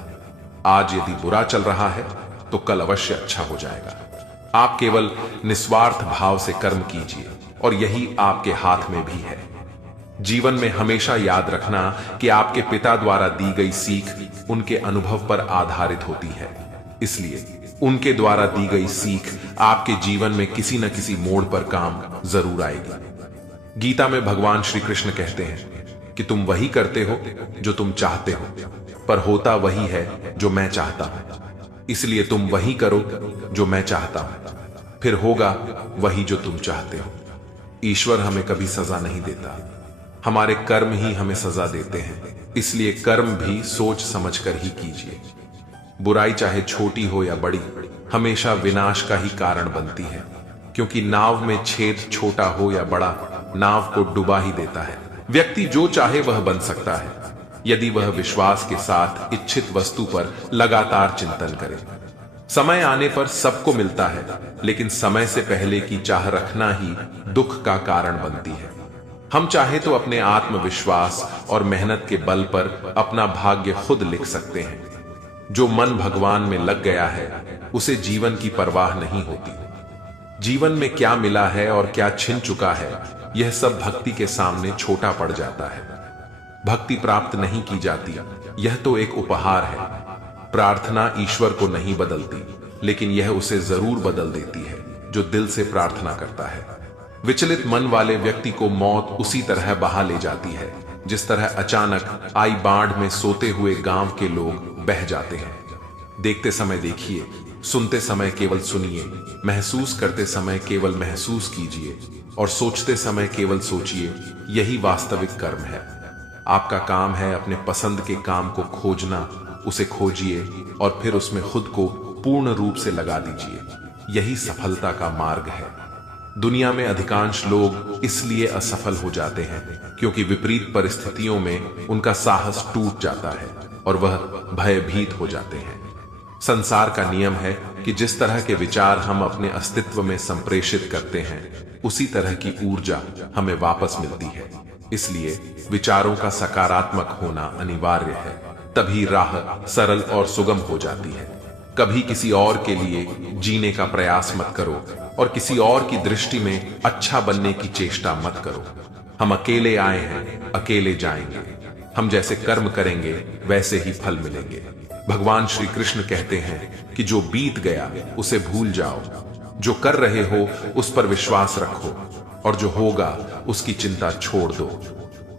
आज यदि बुरा चल रहा है तो कल अवश्य अच्छा हो जाएगा। आप केवल निस्वार्थ भाव से कर्म कीजिए और यही आपके हाथ में भी है। जीवन में हमेशा याद रखना कि आपके पिता द्वारा दी गई सीख उनके अनुभव पर आधारित होती है, इसलिए उनके द्वारा दी गई सीख आपके जीवन में किसी न किसी मोड़ पर काम जरूर आएगी। गीता में भगवान श्री कृष्ण कहते हैं कि तुम वही करते हो जो तुम चाहते हो, पर होता वही है जो मैं चाहता हूं। इसलिए तुम वही करो जो मैं चाहता हूं, फिर होगा वही जो तुम चाहते हो। ईश्वर हमें कभी सजा नहीं देता, हमारे कर्म ही हमें सजा देते हैं। इसलिए कर्म भी सोच समझकर ही कीजिए। बुराई चाहे छोटी हो या बड़ी, हमेशा विनाश का ही कारण बनती है, क्योंकि नाव में छेद छोटा हो या बड़ा, नाव को डुबा ही देता है। व्यक्ति जो चाहे वह बन सकता है, यदि वह विश्वास के साथ इच्छित वस्तु पर लगातार चिंतन करे। समय आने पर सबको मिलता है, लेकिन समय से पहले की चाह रखना ही दुख का कारण बनती है। हम चाहे तो अपने आत्मविश्वास और मेहनत के बल पर अपना भाग्य खुद लिख सकते हैं। जो मन भगवान में लग गया है उसे जीवन की परवाह नहीं होती। जीवन में क्या मिला है और क्या छिन चुका है, यह सब भक्ति के सामने छोटा पड़ जाता है। भक्ति प्राप्त नहीं की जाती, यह तो एक उपहार है। प्रार्थना ईश्वर को नहीं बदलती, लेकिन यह उसे जरूर बदल देती है जो दिल से प्रार्थना करता है। विचलित मन वाले व्यक्ति को मौत उसी तरह बहा ले जाती है जिस तरह अचानक आई बाढ़ में सोते हुए गांव के लोग बह जाते हैं। देखते समय देखिए सुनते समय केवल सुनिए, महसूस करते समय केवल महसूस कीजिए और सोचते समय केवल सोचिए। यही वास्तविक कर्म है। आपका काम है अपने पसंद के काम को खोजना, उसे खोजिए और फिर उसमें खुद को पूर्ण रूप से लगा दीजिए। यही सफलता का मार्ग है। दुनिया में अधिकांश लोग इसलिए असफल हो जाते हैं क्योंकि विपरीत परिस्थितियों में उनका साहस टूट जाता है और वह भयभीत हो जाते हैं। संसार का नियम है कि जिस तरह के विचार हम अपने अस्तित्व में संप्रेषित करते हैं, उसी तरह की ऊर्जा हमें वापस मिलती है। इसलिए विचारों का सकारात्मक होना अनिवार्य है, तभी राह सरल और सुगम हो जाती है। कभी किसी और के लिए जीने का प्रयास मत करो और किसी और की दृष्टि में अच्छा बनने की चेष्टा मत करो। हम अकेले आए हैं, अकेले जाएंगे। हम जैसे कर्म करेंगे वैसे ही फल मिलेंगे। भगवान श्री कृष्ण कहते हैं कि जो बीत गया उसे भूल जाओ, जो कर रहे हो उस पर विश्वास रखो और जो होगा उसकी चिंता छोड़ दो।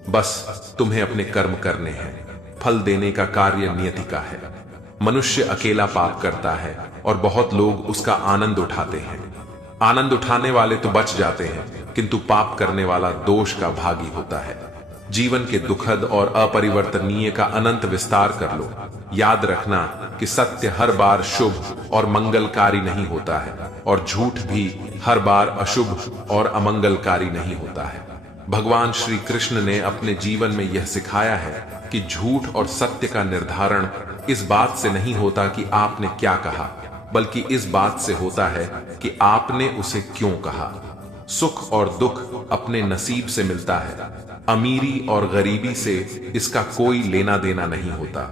बस तुम्हें अपने कर्म करने हैं, फल देने का कार्य नियति का है। मनुष्य अकेला पाप करता है और बहुत लोग उसका आनंद उठाते हैं। आनंद उठाने वाले तो बच जाते हैं, किंतु पाप करने वाला दोष का भागी होता है। जीवन के दुखद और अपरिवर्तनीय का अनंत विस्तार कर लो। याद रखना कि सत्य हर बार शुभ और मंगलकारी नहीं होता है और झूठ भी हर बार अशुभ और अमंगलकारी नहीं होता है। भगवान श्री कृष्ण ने अपने जीवन में यह सिखाया है कि झूठ और सत्य का निर्धारण इस बात से नहीं होता कि आपने क्या कहा, बल्कि इस बात से होता है कि आपने उसे क्यों कहा। सुख और दुख अपने नसीब से मिलता है। अमीरी और गरीबी से इसका कोई लेना देना नहीं होता।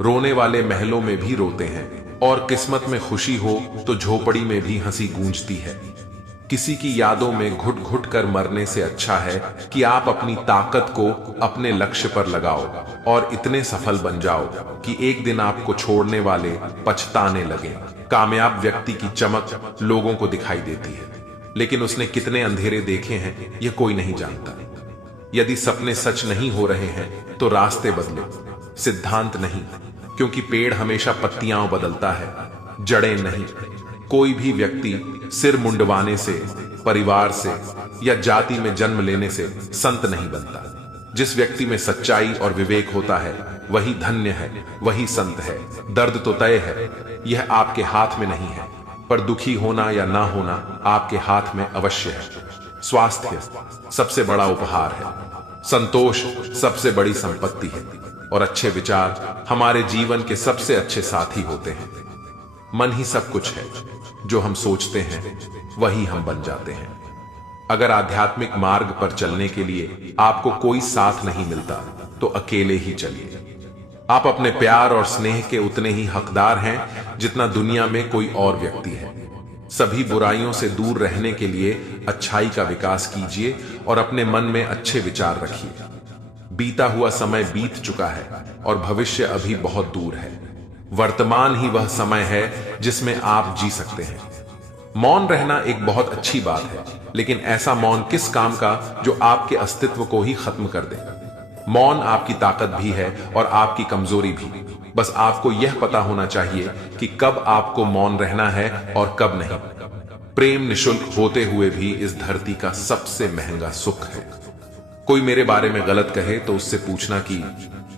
रोने वाले महलों में भी रोते हैं और किस्मत में खुशी हो तो झोपड़ी में भी हंसी गूंजती है। किसी की यादों में घुट घुट कर मरने से अच्छा है कि आप अपनी ताकत को अपने लक्ष्य पर लगाओ और इतने सफल बन जाओ कि एक दिन आपको छोड़ने वाले पछताने लगे। कामयाब व्यक्ति की चमक लोगों को दिखाई देती है, लेकिन उसने कितने अंधेरे देखे हैं यह कोई नहीं जानता। यदि सपने सच नहीं हो रहे हैं तो रास्ते बदलो, सिद्धांत नहीं, क्योंकि पेड़ हमेशा पत्तियां बदलता है, जड़ें नहीं। कोई भी व्यक्ति सिर मुंडवाने से, परिवार से या जाति में जन्म लेने से संत नहीं बनता। जिस व्यक्ति में सच्चाई और विवेक होता है वही धन्य है, वही संत है। दर्द तो तय है, यह आपके हाथ में नहीं है, पर दुखी होना या ना होना आपके हाथ में अवश्य है। स्वास्थ्य सबसे बड़ा उपहार है, संतोष सबसे बड़ी संपत्ति है और अच्छे विचार हमारे जीवन के सबसे अच्छे साथी होते हैं। मन ही सब कुछ है, जो हम सोचते हैं वही हम बन जाते हैं। अगर आध्यात्मिक मार्ग पर चलने के लिए आपको कोई साथ नहीं मिलता तो अकेले ही चलिए। आप अपने प्यार और स्नेह के उतने ही हकदार हैं जितना दुनिया में कोई और व्यक्ति है। सभी बुराइयों से दूर रहने के लिए अच्छाई का विकास कीजिए और अपने मन में अच्छे विचार रखिए। बीता हुआ समय बीत चुका है और भविष्य अभी बहुत दूर है। वर्तमान ही वह समय है जिसमें आप जी सकते हैं। मौन रहना एक बहुत अच्छी बात है, लेकिन ऐसा मौन किस काम का जो आपके अस्तित्व को ही खत्म कर दे। मौन आपकी ताकत भी है और आपकी कमजोरी भी। बस आपको यह पता होना चाहिए कि कब आपको मौन रहना है और कब नहीं। प्रेम निशुल्क होते हुए भी इस धरती का सबसे महंगा सुख है। कोई मेरे बारे में गलत कहे तो उससे पूछना कि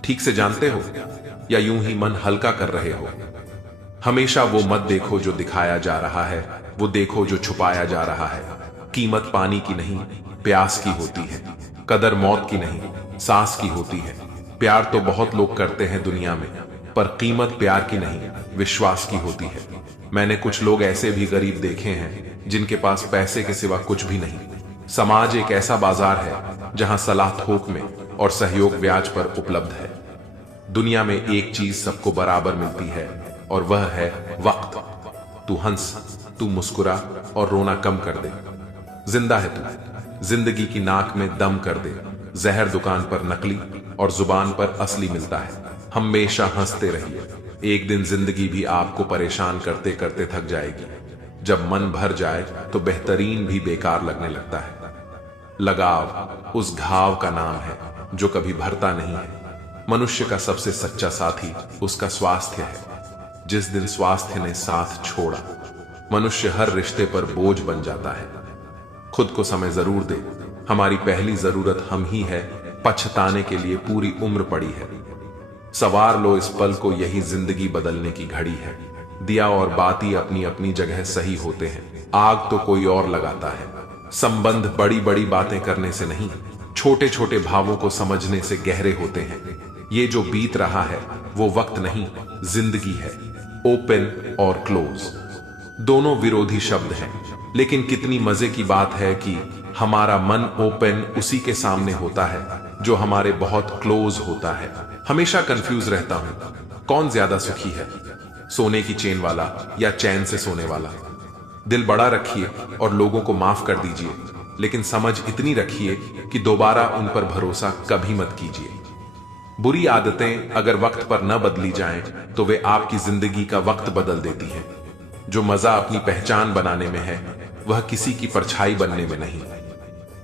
ठीक से जानते हो या यूं ही मन हल्का कर रहे हो। हमेशा वो मत देखो जो दिखाया जा रहा है, वो देखो जो छुपाया जा रहा है। कीमत पानी की नहीं, प्यास की होती है। कदर मौत की नहीं, सांस की होती है। प्यार तो बहुत लोग करते हैं दुनिया में, पर कीमत प्यार की नहीं, विश्वास की होती है। मैंने कुछ लोग ऐसे भी गरीब देखे हैं जिनके पास पैसे के सिवा कुछ भी नहीं। समाज एक ऐसा बाजार है जहां सलाह थोक में और सहयोग ब्याज पर उपलब्ध है। दुनिया में एक चीज सबको बराबर मिलती है और वह है वक्त। तू हंस, तू मुस्कुरा और रोना कम कर दे। जिंदा है तू, जिंदगी की नाक में दम कर दे। जहर दुकान पर नकली और जुबान पर असली मिलता है। हमेशा हंसते रहिए, एक दिन जिंदगी भी आपको परेशान करते करते थक जाएगी। जब मन भर जाए तो बेहतरीन भी बेकार लगने लगता है। लगाव उस घाव का नाम है जो कभी भरता नहीं है। मनुष्य का सबसे सच्चा साथी उसका स्वास्थ्य है। जिस दिन स्वास्थ्य ने साथ छोड़ा, मनुष्य हर रिश्ते पर बोझ बन जाता है। खुद को समय जरूर दे, हमारी पहली जरूरत हम ही है, पछताने के लिए पूरी उम्र पड़ी है। सवार लो इस पल को, यही जिंदगी बदलने की घड़ी है। दिया और बाती अपनी अपनी जगह सही होते हैं, आग तो कोई और लगाता है। संबंध बड़ी बड़ी बातें करने से नहीं, छोटे छोटे भावों को समझने से गहरे होते हैं। ये जो बीत रहा है वो वक्त नहीं, जिंदगी है। ओपन और क्लोज दोनों विरोधी शब्द हैं, लेकिन कितनी मजे की बात है कि हमारा मन ओपन उसी के सामने होता है जो हमारे बहुत क्लोज होता है। हमेशा कंफ्यूज रहता हूं, कौन ज्यादा सुखी है, सोने की चेन वाला या चैन से सोने वाला। दिल बड़ा रखिए और लोगों को माफ कर दीजिए, लेकिन समझ इतनी रखिए कि दोबारा उन पर भरोसा कभी मत कीजिए। बुरी आदतें अगर वक्त पर न बदली जाएं, तो वे आपकी जिंदगी का वक्त बदल देती हैं। जो मजा अपनी पहचान बनाने में है, वह किसी की परछाई बनने में नहीं।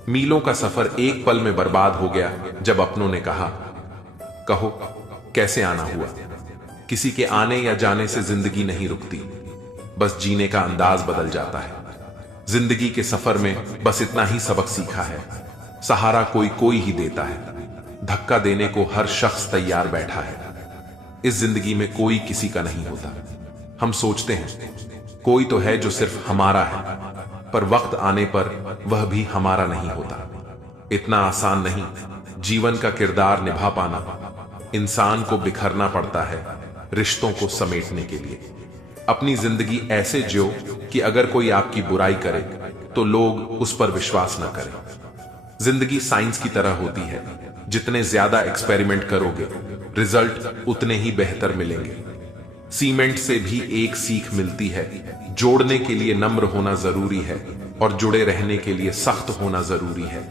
मीलों का सफर एक पल में बर्बाद हो गया जब अपनों ने कहा, कहो कैसे आना हुआ। किसी के आने या जाने से जिंदगी नहीं रुकती, बस जीने का अंदाज बदल जाता है। जिंदगी के सफर में बस इतना ही सबक सीखा है, सहारा कोई कोई ही देता है, धक्का देने को हर शख्स तैयार बैठा है। इस जिंदगी में कोई किसी का नहीं होता। हम सोचते हैं कोई तो है जो सिर्फ हमारा है, पर वक्त आने पर वह भी हमारा नहीं होता। इतना आसान नहीं जीवन का किरदार निभा पाना। इंसान को बिखरना पड़ता है रिश्तों को समेटने के लिए। अपनी जिंदगी ऐसे जियो कि अगर कोई आपकी बुराई करे तो लोग उस पर विश्वास न करें। जिंदगी साइंस की तरह होती है, जितने ज्यादा एक्सपेरिमेंट करोगे रिजल्ट उतने ही बेहतर मिलेंगे। सीमेंट से भी एक सीख मिलती है, जोड़ने के लिए नम्र होना जरूरी है और जुड़े रहने के लिए सख्त होना जरूरी है।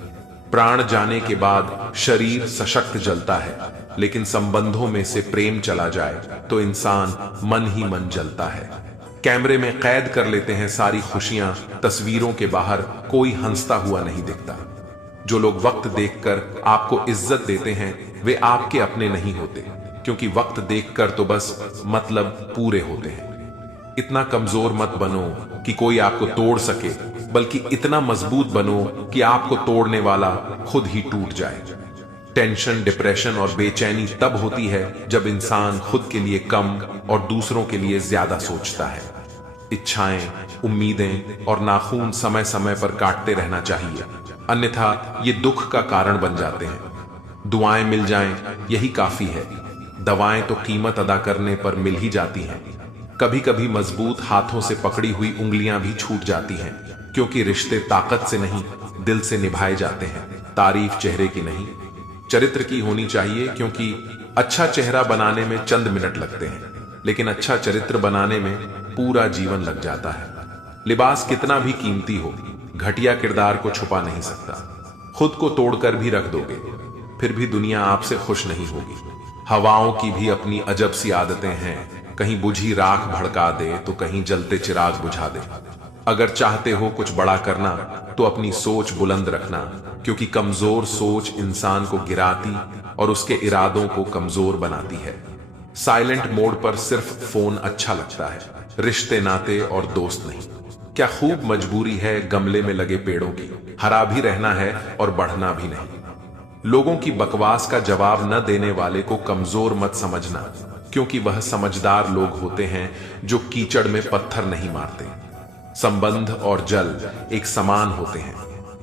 प्राण जाने के बाद शरीर सशक्त जलता है, लेकिन संबंधों में से प्रेम चला जाए तो इंसान मन ही मन जलता है। कैमरे में कैद कर लेते हैं सारी खुशियां, तस्वीरों के बाहर कोई हंसता हुआ नहीं दिखता। जो लोग वक्त देखकर आपको इज्जत देते हैं वे आपके अपने नहीं होते, क्योंकि वक्त देखकर तो बस मतलब पूरे होते हैं। इतना कमजोर मत बनो कि कोई आपको तोड़ सके, बल्कि इतना मजबूत बनो कि आपको तोड़ने वाला खुद ही टूट जाए। टेंशन, डिप्रेशन और बेचैनी तब होती है जब इंसान खुद के लिए कम और दूसरों के लिए ज्यादा सोचता है। इच्छाएं, उम्मीदें और नाखून समय समय पर काटते रहना चाहिए, अन्यथा ये दुख का कारण बन जाते हैं। दुआएं मिल जाएं यही काफी है, दवाएं तो कीमत अदा करने पर मिल ही जाती हैं। कभी कभी मजबूत हाथों से पकड़ी हुई उंगलियां भी छूट जाती हैं, क्योंकि रिश्ते ताकत से नहीं दिल से निभाए जाते हैं। तारीफ चेहरे की नहीं चरित्र की होनी चाहिए, क्योंकि अच्छा चेहरा बनाने में चंद मिनट लगते हैं, लेकिन अच्छा चरित्र बनाने में पूरा जीवन लग जाता है। लिबास कितना भी कीमती हो, घटिया किरदार को छुपा नहीं सकता। खुद को तोड़कर भी रख दोगे, फिर भी दुनिया आपसे खुश नहीं होगी। हवाओं की भी अपनी अजब सी आदतें हैं, कहीं बुझी राख भड़का दे तो कहीं जलते चिराग बुझा दे। अगर चाहते हो कुछ बड़ा करना तो अपनी सोच बुलंद रखना, क्योंकि कमजोर सोच इंसान को गिराती और उसके इरादों को कमजोर बनाती है। साइलेंट मोड पर सिर्फ फोन अच्छा लगता है, रिश्ते नाते और दोस्त नहीं। क्या खूब मजबूरी है गमले में लगे पेड़ों की, हरा भी रहना है और बढ़ना भी नहीं। लोगों की बकवास का जवाब न देने वाले को कमजोर मत समझना, क्योंकि वह समझदार लोग होते हैं जो कीचड़ में पत्थर नहीं मारते। संबंध और जल एक समान होते हैं,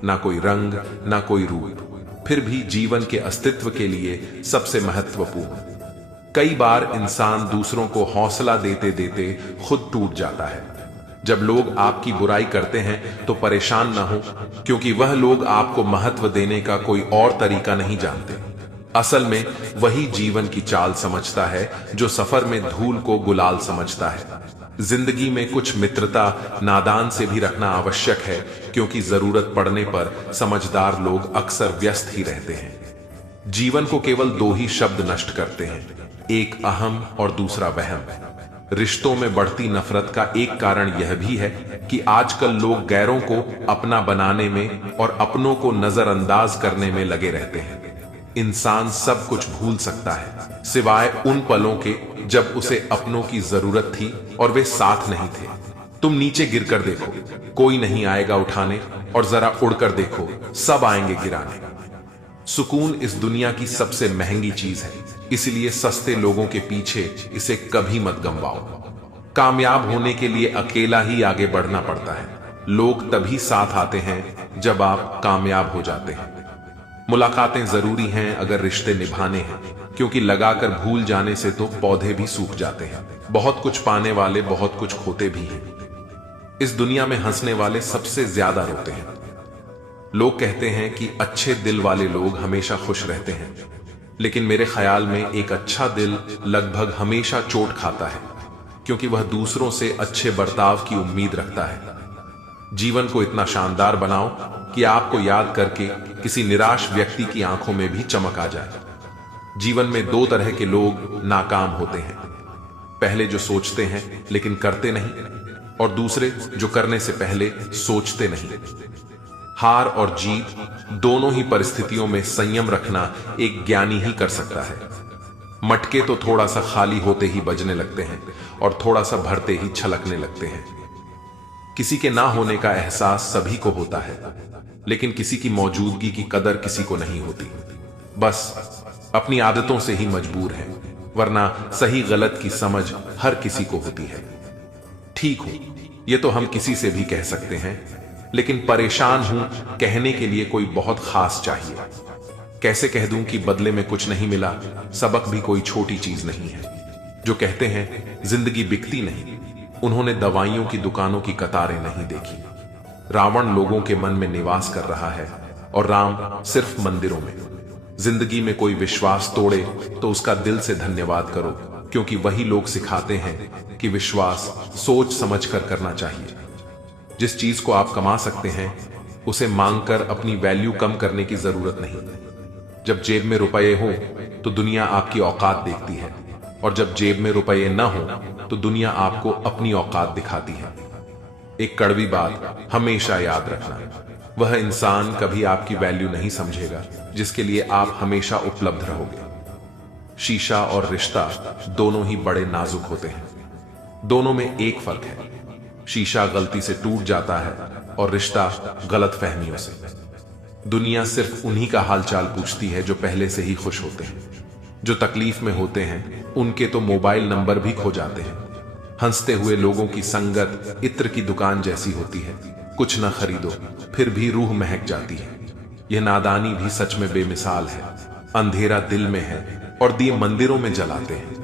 ना कोई रंग ना कोई रूप, फिर भी जीवन के अस्तित्व के लिए सबसे महत्वपूर्ण। कई बार इंसान दूसरों को हौसला देते देते खुद टूट जाता है। जब लोग आपकी बुराई करते हैं तो परेशान ना हो, क्योंकि वह लोग आपको महत्व देने का कोई और तरीका नहीं जानते। असल में वही जीवन की चाल समझता है जो सफर में धूल को गुलाल समझता है। जिंदगी में कुछ मित्रता नादान से भी रखना आवश्यक है, क्योंकि जरूरत पड़ने पर समझदार लोग अक्सर व्यस्त ही रहते हैं। जीवन को केवल दो ही शब्द नष्ट करते हैं, एक अहम और दूसरा वहम। रिश्तों में बढ़ती नफरत का एक कारण यह भी है कि आजकल लोग गैरों को अपना बनाने में और अपनों को नजरअंदाज करने में लगे रहते हैं। इंसान सब कुछ भूल सकता है सिवाय उन पलों के जब उसे अपनों की जरूरत थी और वे साथ नहीं थे। तुम नीचे गिरकर देखो, कोई नहीं आएगा उठाने, और जरा उड़कर देखो, सब आएंगे गिराने। सुकून इस दुनिया की सबसे महंगी चीज है, इसलिए सस्ते लोगों के पीछे इसे कभी मत गंवाओ। कामयाब होने के लिए अकेला ही आगे बढ़ना पड़ता है। लोग तभी साथ आते हैं जब आप कामयाब हो जाते हैं। मुलाकातें जरूरी हैं अगर रिश्ते निभाने हैं, क्योंकि लगाकर भूल जाने से तो पौधे भी सूख जाते हैं। बहुत कुछ पाने वाले बहुत कुछ खोते भी हैं। इस दुनिया में हंसने वाले सबसे ज्यादा रोते हैं। लोग कहते हैं कि अच्छे दिल वाले लोग हमेशा खुश रहते हैं, लेकिन मेरे ख्याल में एक अच्छा दिल लगभग हमेशा चोट खाता है, क्योंकि वह दूसरों से अच्छे बर्ताव की उम्मीद रखता है। जीवन को इतना शानदार बनाओ कि आपको याद करके किसी निराश व्यक्ति की आंखों में भी चमक आ जाए। जीवन में दो तरह के लोग नाकाम होते हैं, पहले जो सोचते हैं लेकिन करते नहीं, और दूसरे जो करने से पहले सोचते नहीं। हार और जीत दोनों ही परिस्थितियों में संयम रखना एक ज्ञानी ही कर सकता है। मटके तो थोड़ा सा खाली होते ही बजने लगते हैं और थोड़ा सा भरते ही छलकने लगते हैं। किसी के ना होने का एहसास सभी को होता है, लेकिन किसी की मौजूदगी की कदर किसी को नहीं होती। बस अपनी आदतों से ही मजबूर है, वरना सही गलत की समझ हर किसी को होती है। ठीक हूं, ये तो हम किसी से भी कह सकते हैं, लेकिन परेशान हूं कहने के लिए कोई बहुत खास चाहिए। कैसे कह दूं कि बदले में कुछ नहीं मिला? सबक भी कोई छोटी चीज नहीं है। जो कहते हैं जिंदगी बिकती नहीं, उन्होंने दवाइयों की दुकानों की कतारें नहीं देखी। रावण लोगों के मन में निवास कर रहा है और राम सिर्फ मंदिरों में। जिंदगी में कोई विश्वास तोड़े तो उसका दिल से धन्यवाद करो, क्योंकि वही लोग सिखाते हैं कि विश्वास सोच समझकर करना चाहिए। जिस चीज को आप कमा सकते हैं उसे मांगकर अपनी वैल्यू कम करने की जरूरत नहीं। जब जेब में रुपए हो तो दुनिया आपकी औकात देखती है, और जब जेब में रुपए न हो तो दुनिया आपको अपनी औकात दिखाती है। एक कड़वी बात हमेशा याद रखना, वह इंसान कभी आपकी वैल्यू नहीं समझेगा जिसके लिए आप हमेशा उपलब्ध रहोगे। शीशा और रिश्ता दोनों ही बड़े नाजुक होते हैं। दोनों में एक फर्क है, शीशा गलती से टूट जाता है और रिश्ता गलत फहमियों से। दुनिया सिर्फ उन्हीं का हालचाल पूछती है जो पहले से ही खुश होते हैं। जो तकलीफ में होते हैं उनके तो मोबाइल नंबर भी खो जाते हैं। हंसते हुए लोगों की संगत इत्र की दुकान जैसी होती है, कुछ न खरीदो फिर भी रूह महक जाती है। यह नादानी भी सच में बेमिसाल है। अंधेरा दिल में है और दिए मंदिरों में जलाते हैं।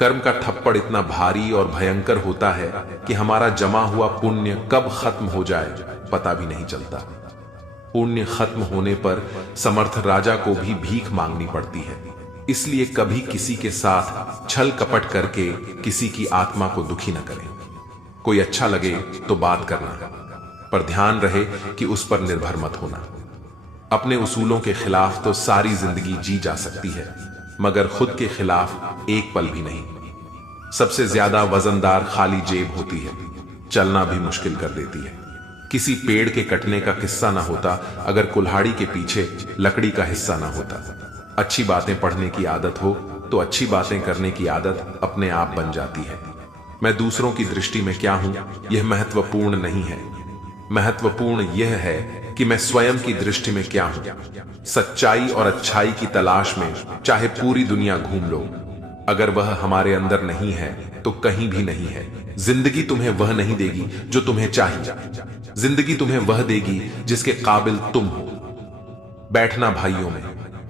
कर्म का थप्पड़ इतना भारी और भयंकर होता है कि हमारा जमा हुआ पुण्य कब खत्म हो जाए पता भी नहीं चलता। पुण्य खत्म होने पर समर्थ राजा को भी भीख मांगनी पड़ती है। इसलिए कभी किसी के साथ छल कपट करके किसी की आत्मा को दुखी न करें। कोई अच्छा लगे तो बात करना, पर ध्यान रहे कि उस पर निर्भर मत होना। अपने उसूलों के खिलाफ तो सारी जिंदगी जी जा सकती है, मगर खुद के खिलाफ एक पल भी नहीं। सबसे ज्यादा वजनदार खाली जेब होती है, चलना भी मुश्किल कर देती है। किसी पेड़ के कटने का किस्सा ना होता अगर कुल्हाड़ी के पीछे लकड़ी का हिस्सा ना होता। अच्छी बातें पढ़ने की आदत हो तो अच्छी बातें करने की आदत अपने आप बन जाती है। मैं दूसरों की दृष्टि में क्या हूं यह महत्वपूर्ण नहीं है। महत्वपूर्ण यह है कि मैं स्वयं की दृष्टि में क्या हूं। सच्चाई और अच्छाई की तलाश में चाहे पूरी दुनिया घूम लो, अगर वह हमारे अंदर नहीं है तो कहीं भी नहीं है। जिंदगी तुम्हें वह नहीं देगी जो तुम्हें चाहिए। जिंदगी तुम्हें वह देगी जिसके काबिल तुम हो। बैठना भाइयों में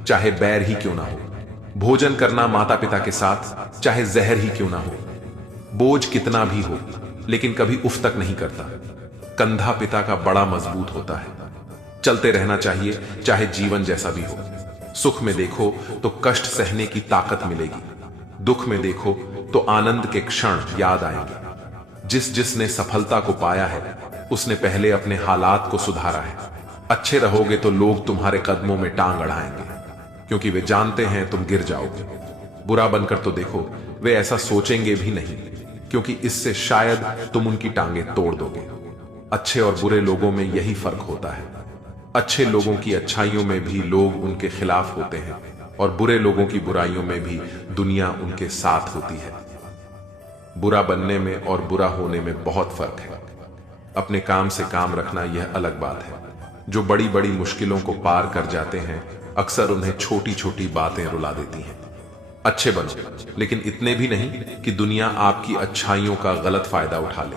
चाहे बैर ही क्यों ना हो, भोजन करना माता पिता के साथ चाहे जहर ही क्यों ना हो। बोझ कितना भी हो लेकिन कभी उफ तक नहीं करता। कंधा पिता का बड़ा मजबूत होता है। चलते रहना चाहिए चाहे जीवन जैसा भी हो। सुख में देखो तो कष्ट सहने की ताकत मिलेगी, दुख में देखो तो आनंद के क्षण याद आएंगे। जिसने सफलता को पाया है उसने पहले अपने हालात को सुधारा है। अच्छे रहोगे तो लोग तुम्हारे कदमों में टांग अड़ाएंगे, क्योंकि वे जानते हैं तुम गिर जाओगे। बुरा बनकर तो देखो, वे ऐसा सोचेंगे भी नहीं, क्योंकि इससे शायद तुम उनकी टांगे तोड़ दोगे। अच्छे और बुरे लोगों में यही फर्क होता है। अच्छे लोगों की अच्छाइयों में भी लोग उनके खिलाफ होते हैं और बुरे लोगों की बुराइयों में भी दुनिया उनके साथ होती है। बुरा बनने में और बुरा होने में बहुत फर्क है। अपने काम से काम रखना यह अलग बात है। जो बड़ी बड़ी मुश्किलों को पार कर जाते हैं, अक्सर उन्हें छोटी छोटी बातें रुला देती हैं। अच्छे बनो, लेकिन इतने भी नहीं कि दुनिया आपकी अच्छाइयों का गलत फायदा उठा ले।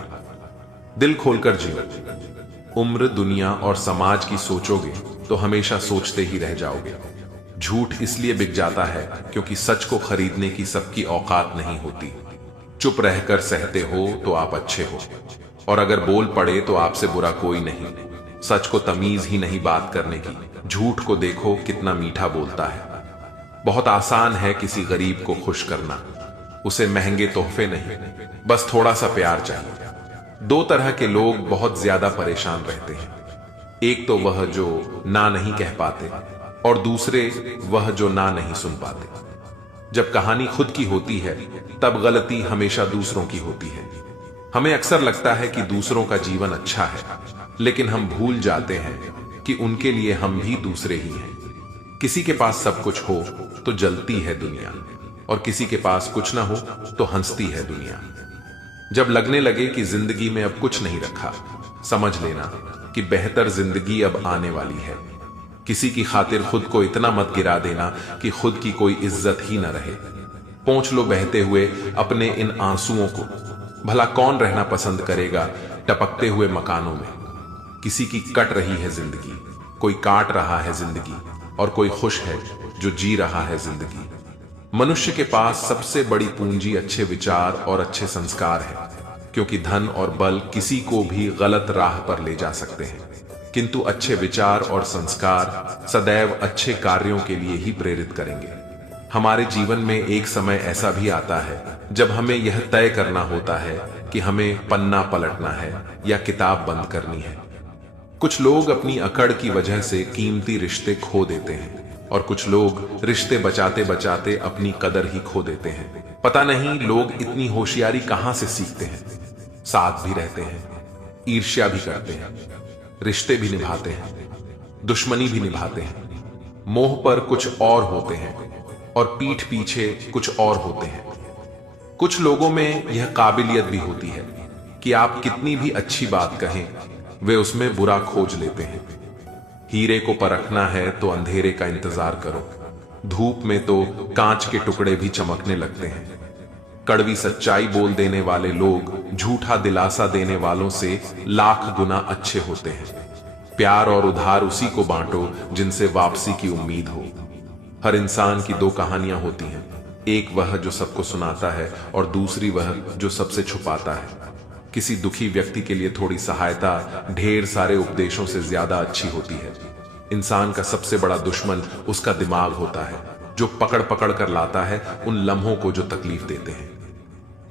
दिल खोलकर जियो। उम्र, दुनिया और समाज की सोचोगे तो हमेशा सोचते ही रह जाओगे। झूठ इसलिए बिक जाता है क्योंकि सच को खरीदने की सबकी औकात नहीं होती। चुप रहकर सहते हो तो आप अच्छे हो, और अगर बोल पड़े तो आपसे बुरा कोई नहीं। सच को तमीज ही नहीं बात करने की। झूठ को देखो कितना मीठा बोलता है। बहुत आसान है किसी गरीब को खुश करना। उसे महंगे तोहफे नहीं, बस थोड़ा सा प्यार चाहिए। दो तरह के लोग बहुत ज्यादा परेशान रहते हैं। एक तो वह जो ना नहीं कह पाते, और दूसरे वह जो ना नहीं सुन पाते। जब कहानी खुद की होती है तब गलती हमेशा दूसरों की होती है। हमें अक्सर लगता है कि दूसरों का जीवन अच्छा है, लेकिन हम भूल जाते हैं कि उनके लिए हम भी दूसरे ही हैं। किसी के पास सब कुछ हो तो जलती है दुनिया, और किसी के पास कुछ ना हो तो हंसती है दुनिया। जब लगने लगे कि जिंदगी में अब कुछ नहीं रखा, समझ लेना कि बेहतर जिंदगी अब आने वाली है। किसी की खातिर खुद को इतना मत गिरा देना कि खुद की कोई इज्जत ही न रहे। पोंछ लो बहते हुए अपने इन आंसुओं को। भला कौन रहना पसंद करेगा टपकते हुए मकानों में। किसी की कट रही है जिंदगी, कोई काट रहा है जिंदगी, और कोई खुश है जो जी रहा है जिंदगी। मनुष्य के पास सबसे बड़ी पूंजी अच्छे विचार और अच्छे संस्कार है, क्योंकि धन और बल किसी को भी गलत राह पर ले जा सकते हैं, किंतु अच्छे विचार और संस्कार सदैव अच्छे कार्यों के लिए ही प्रेरित करेंगे। हमारे जीवन में एक समय ऐसा भी आता है जब हमें यह तय करना होता है कि हमें पन्ना पलटना है या किताब बंद करनी है। कुछ लोग अपनी अकड़ की वजह से कीमती रिश्ते खो देते हैं, और कुछ लोग रिश्ते बचाते बचाते अपनी कदर ही खो देते हैं। पता नहीं लोग इतनी होशियारी कहां से सीखते हैं। साथ भी रहते हैं, ईर्ष्या भी करते हैं, रिश्ते भी निभाते हैं, दुश्मनी भी निभाते हैं। मोह पर कुछ और होते हैं और पीठ पीछे कुछ और होते हैं। कुछ लोगों में यह काबिलियत भी होती है कि आप कितनी भी अच्छी बात कहें, वे उसमें बुरा खोज लेते हैं। हीरे को परखना है तो अंधेरे का इंतजार करो। धूप में तो कांच के टुकड़े भी चमकने लगते हैं। कड़वी सच्चाई बोल देने वाले लोग झूठा दिलासा देने वालों से लाख गुना अच्छे होते हैं। प्यार और उधार उसी को बांटो जिनसे वापसी की उम्मीद हो। हर इंसान की दो कहानियां होती हैं, एक वह जो सबको सुनाता है और दूसरी वह जो सबसे छुपाता है। किसी दुखी व्यक्ति के लिए थोड़ी सहायता ढेर सारे उपदेशों से ज्यादा अच्छी होती है। इंसान का सबसे बड़ा दुश्मन उसका दिमाग होता है, जो पकड़ पकड़ कर लाता है उन लम्हों को जो तकलीफ देते हैं।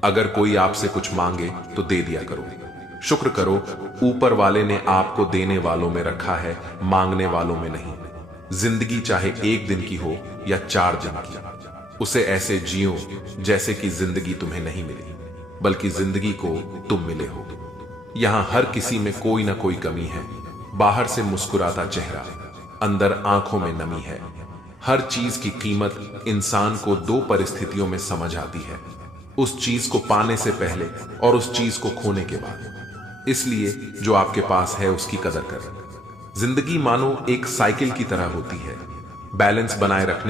अगर कोई आपसे कुछ मांगे तो दे दिया करो। शुक्र करो ऊपर वाले ने आपको देने वालों में रखा है, मांगने वालों में नहीं। जिंदगी चाहे एक दिन की हो या 4 दिन की, उसे ऐसे जियो जैसे कि जिंदगी तुम्हें नहीं मिली, बल्कि जिंदगी को तुम मिले हो। यहां हर किसी में कोई ना कोई कमी है। बाहर से मुस्कुराता चेहरा, अंदर आंखों में नमी है। हर चीज की कीमत इंसान को 2 परिस्थितियों में समझ आती है, उस चीज को पाने से पहले और उस चीज को खोने के बाद। इसलिए जो आपके पास है उसकी कदर करें। जिंदगी मानो एक साइकिल की तरह होती है, बैलेंस बनाए रखने